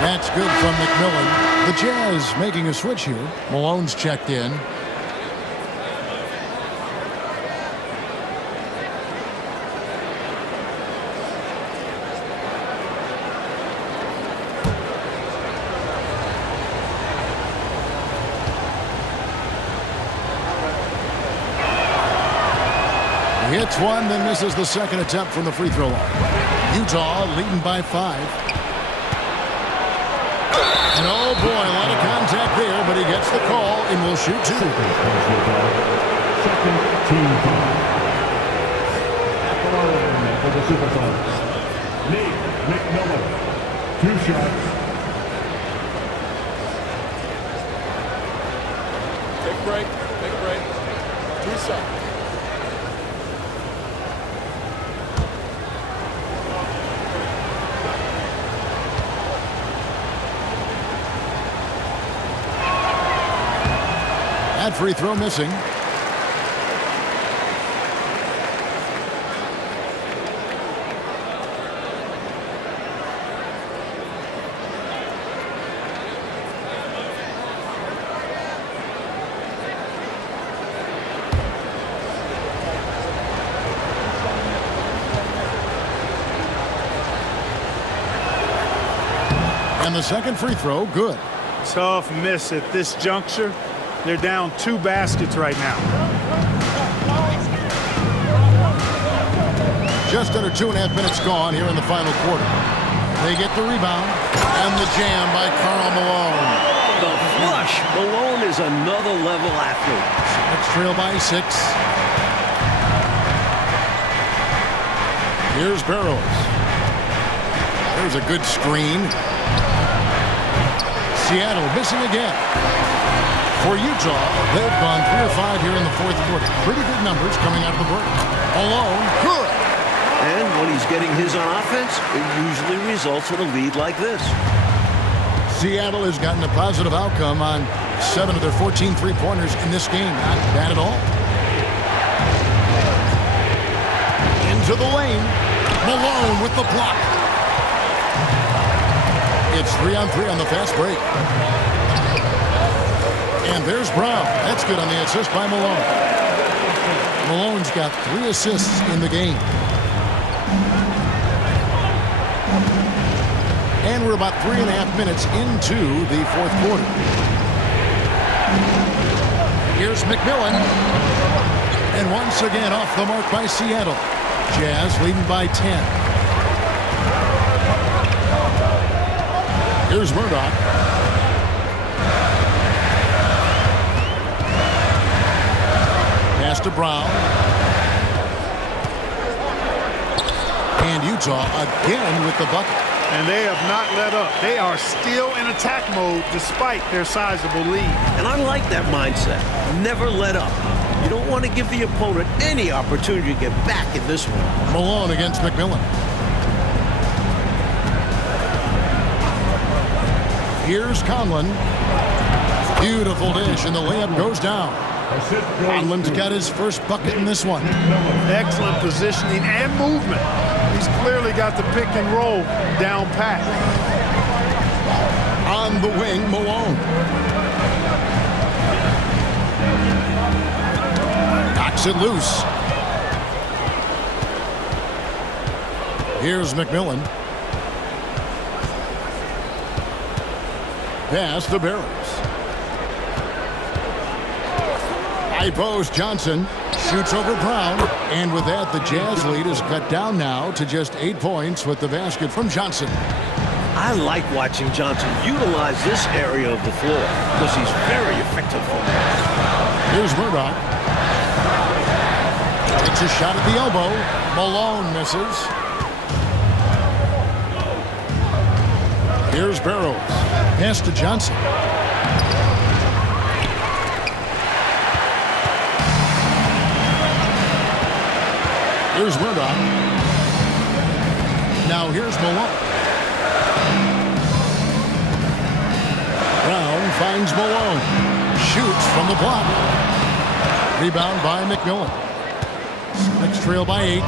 That's good from McMillan. The Jazz making a switch here. Malone's checked in. He hits one, then misses the second attempt from the free throw line. Utah leading by 5. And oh boy, a lot of contact there, but he gets the call and will shoot 2. Second team foul. At the line for the Supersonics, Nate McMillan. 2 shots. Take a break. Take a break. 2 shots. That free throw missing. And the second free throw, good. Tough miss at this juncture. They're down 2 baskets right now. Just under 2.5 minutes gone here in the final quarter. They get the rebound and the jam by Karl Malone. The flush. Malone is another level athlete. Let's trail by 6. Here's Barrows. There's a good screen. Seattle missing again. For Utah, they've gone 3 of 5 here in the fourth quarter. Pretty good numbers coming out of the break. Malone, good. And when he's getting his on offense, it usually results in a lead like this. Seattle has gotten a positive outcome on 7 of their 14 three-pointers in this game. Not bad at all. Into the lane. Malone with the block. It's 3-on-3 on the fast break. And there's Brown. That's good on the assist by Malone. Malone's got 3 assists in the game. And we're about 3.5 minutes into the fourth quarter. Here's McMillan. And once again off the mark by Seattle. Jazz leading by 10. Here's Murdoch. Pass to Brown. And Utah again with the bucket. And they have not let up. They are still in attack mode despite their sizable lead. And I like that mindset. Never let up. You don't want to give the opponent any opportunity to get back in this one. Malone against McMillan. Here's Conlon. Beautiful dish, and the layup goes down. Conlon's got his first bucket in this one. Excellent positioning and movement. He's clearly got the pick and roll down pat. On the wing, Malone. Knocks it loose. Here's McMillan. Pass to Barrows. High post, Johnson shoots over Brown. And with that, the Jazz lead is cut down now to just 8 points with the basket from Johnson. I like watching Johnson utilize this area of the floor because he's very effective from there. Here's Murdoch. Takes a shot at the elbow. Malone misses. Here's Barrows. Pass to Johnson. Here's Murdoch. Now here's Malone. Brown finds Malone. Shoots from the block. Rebound by McMillan. Next trail by 8.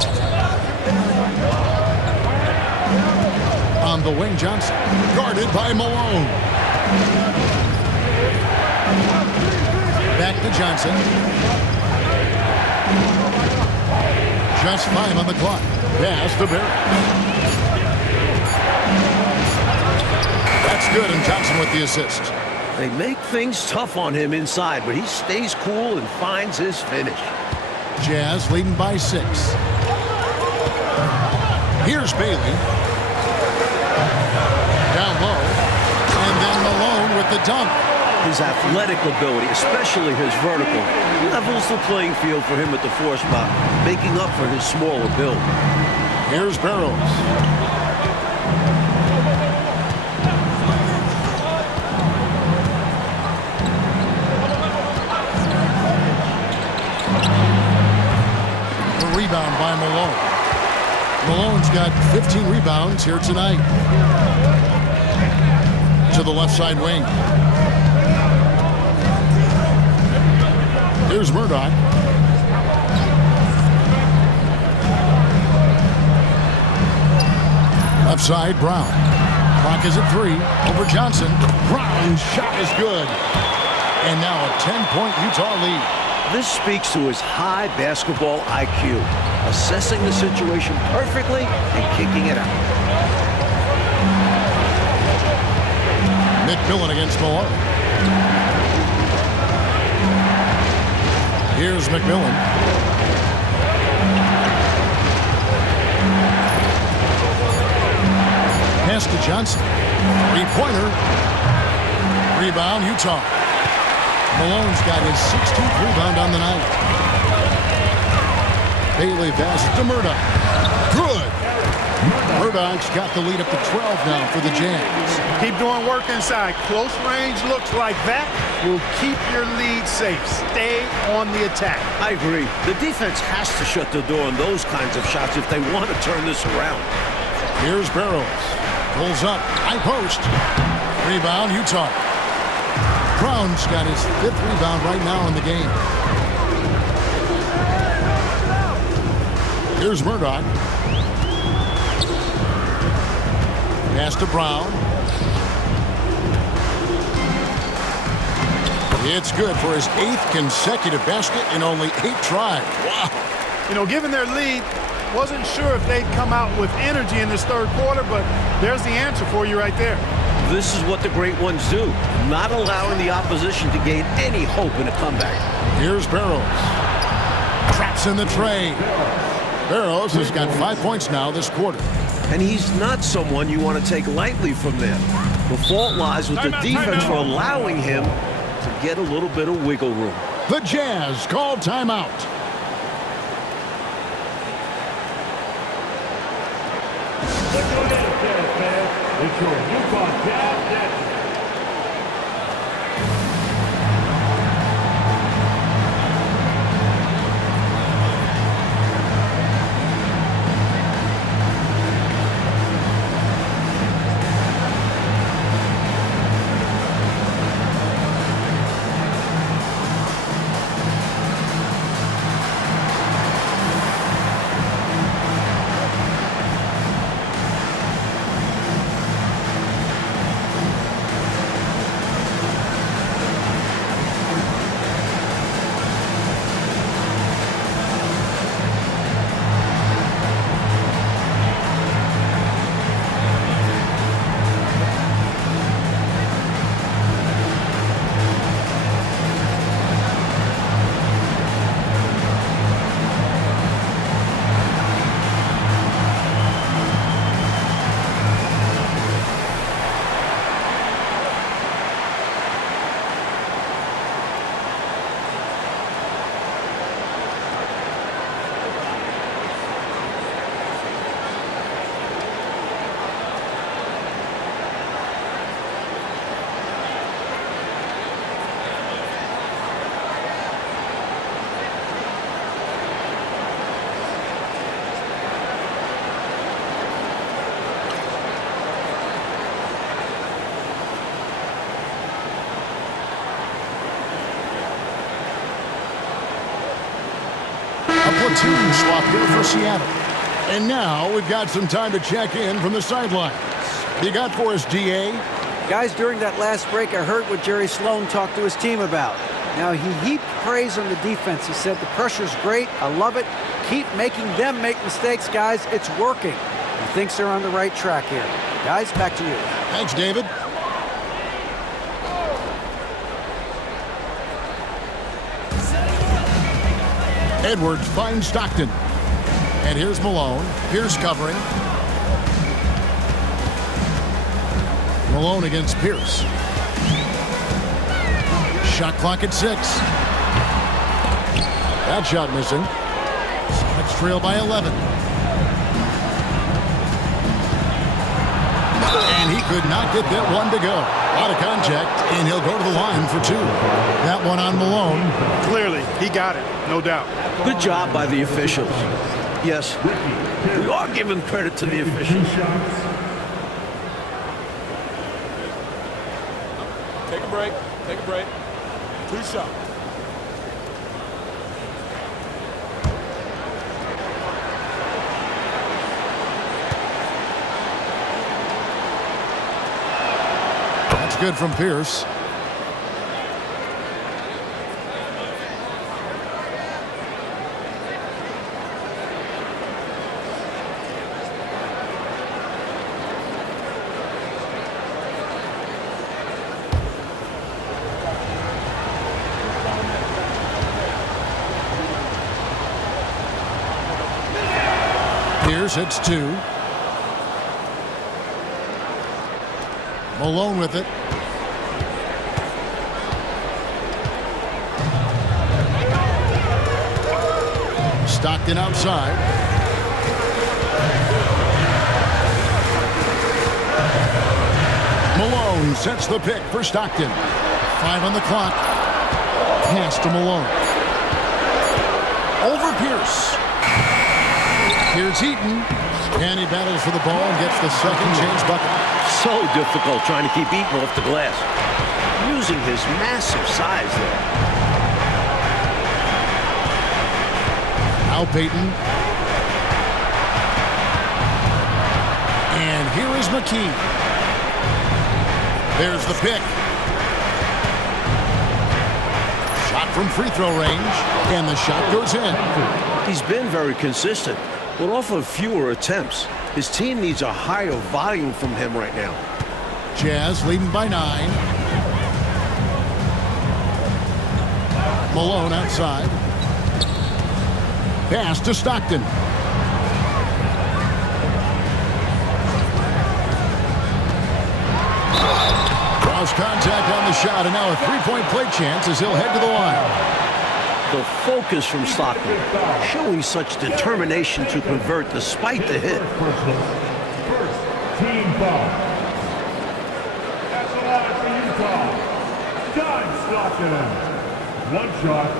On the wing, Johnson. Guarded by Malone. Back to Johnson. Just 5 on the clock. Pass to Barrett. That's good, and Johnson with the assist. They make things tough on him inside, but he stays cool and finds his finish. Jazz leading by 6. Here's Bailey. Down low. And then Malone with the dunk. His athletic ability, especially his vertical, levels the playing field for him at the 4 spot, making up for his smaller build. Here's Barrows. The rebound by Malone. Malone's got 15 rebounds here tonight. To the left side wing. Here's Murdoch. Left side, Brown. Clock is at 3. Over Johnson. Brown's shot is good. And now a 10-point Utah lead. This speaks to his high basketball IQ, assessing the situation perfectly and kicking it out. McMillan against Malone. Here's McMillan. Pass to Johnson. 3-pointer. Rebound, Utah. Malone's got his 16th rebound on the night. Bailey passes to Murdoch. Good. Murdoch's got the lead up to 12 now for the Jazz. Keep doing work inside. Close range looks like that will keep your lead safe. Stay on the attack. I agree. The defense has to shut the door on those kinds of shots if they want to turn this around. Here's Barrows. Pulls up. High post. Rebound, Utah. Brown's got his 5th rebound right now in the game. Here's Murdoch. Pass to Brown. It's good for his 8th consecutive basket in only 8 tries. Wow. You know, given their lead, wasn't sure if they'd come out with energy in this 3rd quarter, but there's the answer for you right there. This is what the great ones do, not allowing the opposition to gain any hope in a comeback. Here's Barrows. Traps in the tray. Barrows has got 5 points now this quarter. And he's not someone you want to take lightly from there. The fault lies with the defense for allowing him to get a little bit of wiggle room. The Jazz call timeout. It's your Utah Jazz Nets. Platoon swap here for Seattle. And now we've got some time to check in from the sidelines. You got for us, DA? Guys, during that last break, I heard what Jerry Sloan talked to his team about. Now, he heaped praise on the defense. He said, the pressure's great. I love it. Keep making them make mistakes, guys. It's working. He thinks they're on the right track here. Guys, back to you. Thanks, David. Edwards finds Stockton. And here's Malone. Pierce covering. Malone against Pierce. Shot clock at 6. That shot missing. Sonics trail by 11. And he could not get that one to go. Out of contact, and he'll go to the line for 2. That one on Malone. Clearly, he got it, no doubt. Good job by the officials. Yes, we are giving credit to the officials. Take a break. Take a break. 2 shots. That's good from Pierce. Pierce hits 2. Malone with it. Stockton outside. Malone Malone sets the pick for Stockton. 5 on the clock. Pass to Malone. Over Pierce. Here's Eaton. And he battles for the ball and gets the second chance bucket. So difficult trying to keep Eaton off the glass. Using his massive size there. Now Payton. And here is McKee. There's the pick. Shot from free throw range. And the shot goes in. He's been very consistent, but off of fewer attempts. His team needs a higher volume from him right now. Jazz leading by 9. Malone outside. Pass to Stockton. Draws contact on the shot, and now a three-point play chance as he'll head to the line. The focus from Stockton, showing such determination to convert despite the hit. First team foul. That's the line for Utah. John Stockton. One shot.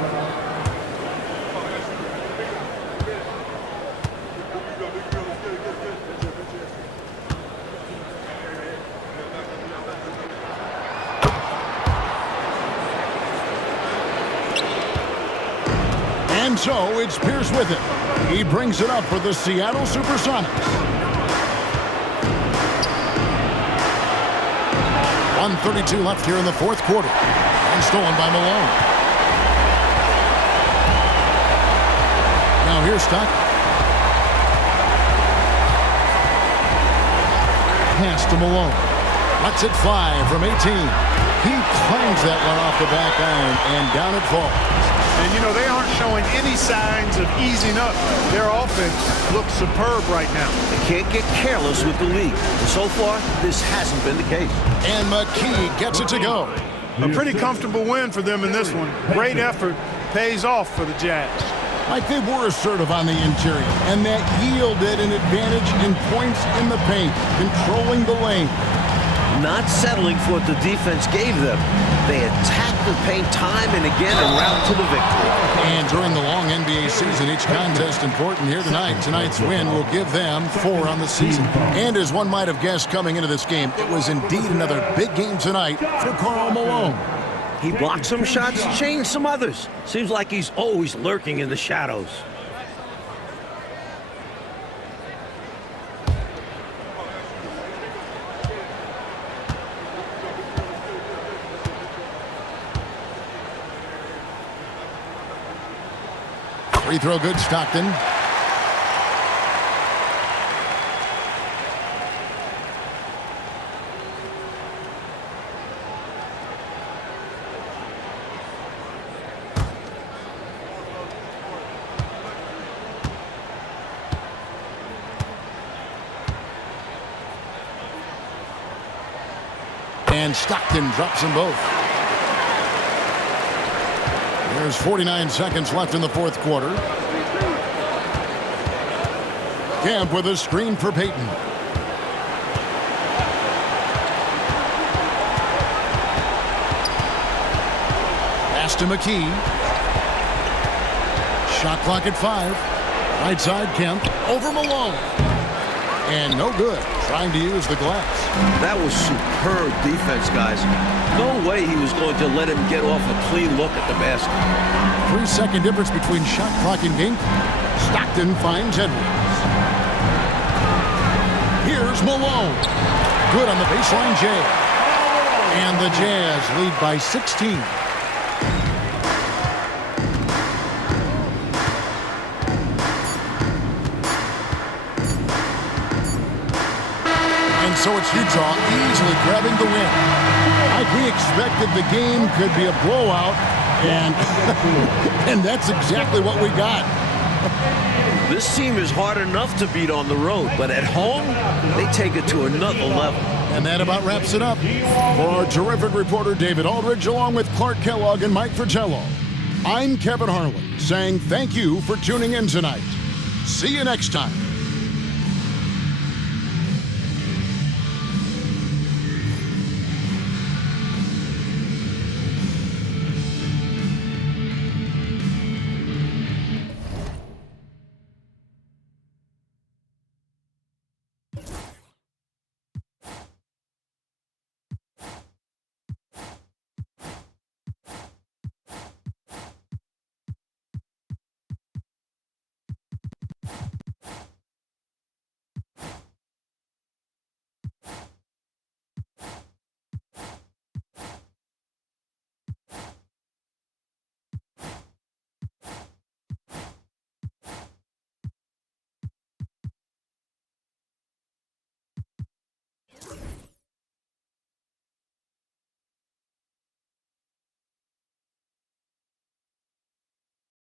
And so it's Pierce with it. He brings it up for the Seattle Supersonics. 1:32 left here in the fourth quarter. And stolen by Malone. Now here's Stockton. Pass to Malone. Lets it fly from 18. He claims that one off the back iron, and down it falls. And, you know, they aren't showing any signs of easing up. Their offense looks superb right now. They can't get careless with the lead. And so far, this hasn't been the case. And McKee gets it to go. A pretty comfortable win for them in this one. Great effort pays off for the Jazz. Like they were assertive on the interior, and that yielded an advantage in points in the paint, controlling the lane. Not settling for what the defense gave them. They attacked the paint time and again en route to the victory. And during the long NBA season, each contest important here tonight. Tonight's win will give them 4 on the season. And as one might have guessed coming into this game, it was indeed another big game tonight for Karl Malone. He blocked some shots, changed some others. Seems like he's always lurking in the shadows. Free throw good, Stockton. And Stockton drops them both. There's 49 seconds left in the fourth quarter. Camp with a screen for Payton. Pass to McKee. Shot clock at 5. Right side, Kemp. Over Malone. And no good. Trying to use the glass. That was superb defense, guys. No way he was going to let him get off a clean look at the basket. 3-second difference between shot clock and game. Stockton finds Edwards. Here's Malone. Good on the baseline jam. And the Jazz lead by 16. And so it's Utah easily grabbing the win. Like we expected, the game could be a blowout, and that's exactly what we got. This team is hard enough to beat on the road, but at home, they take it to another level. And that about wraps it up. For our terrific reporter, David Aldridge, along with Clark Kellogg and Mike Fratello, I'm Kevin Harlan, saying thank you for tuning in tonight. See you next time.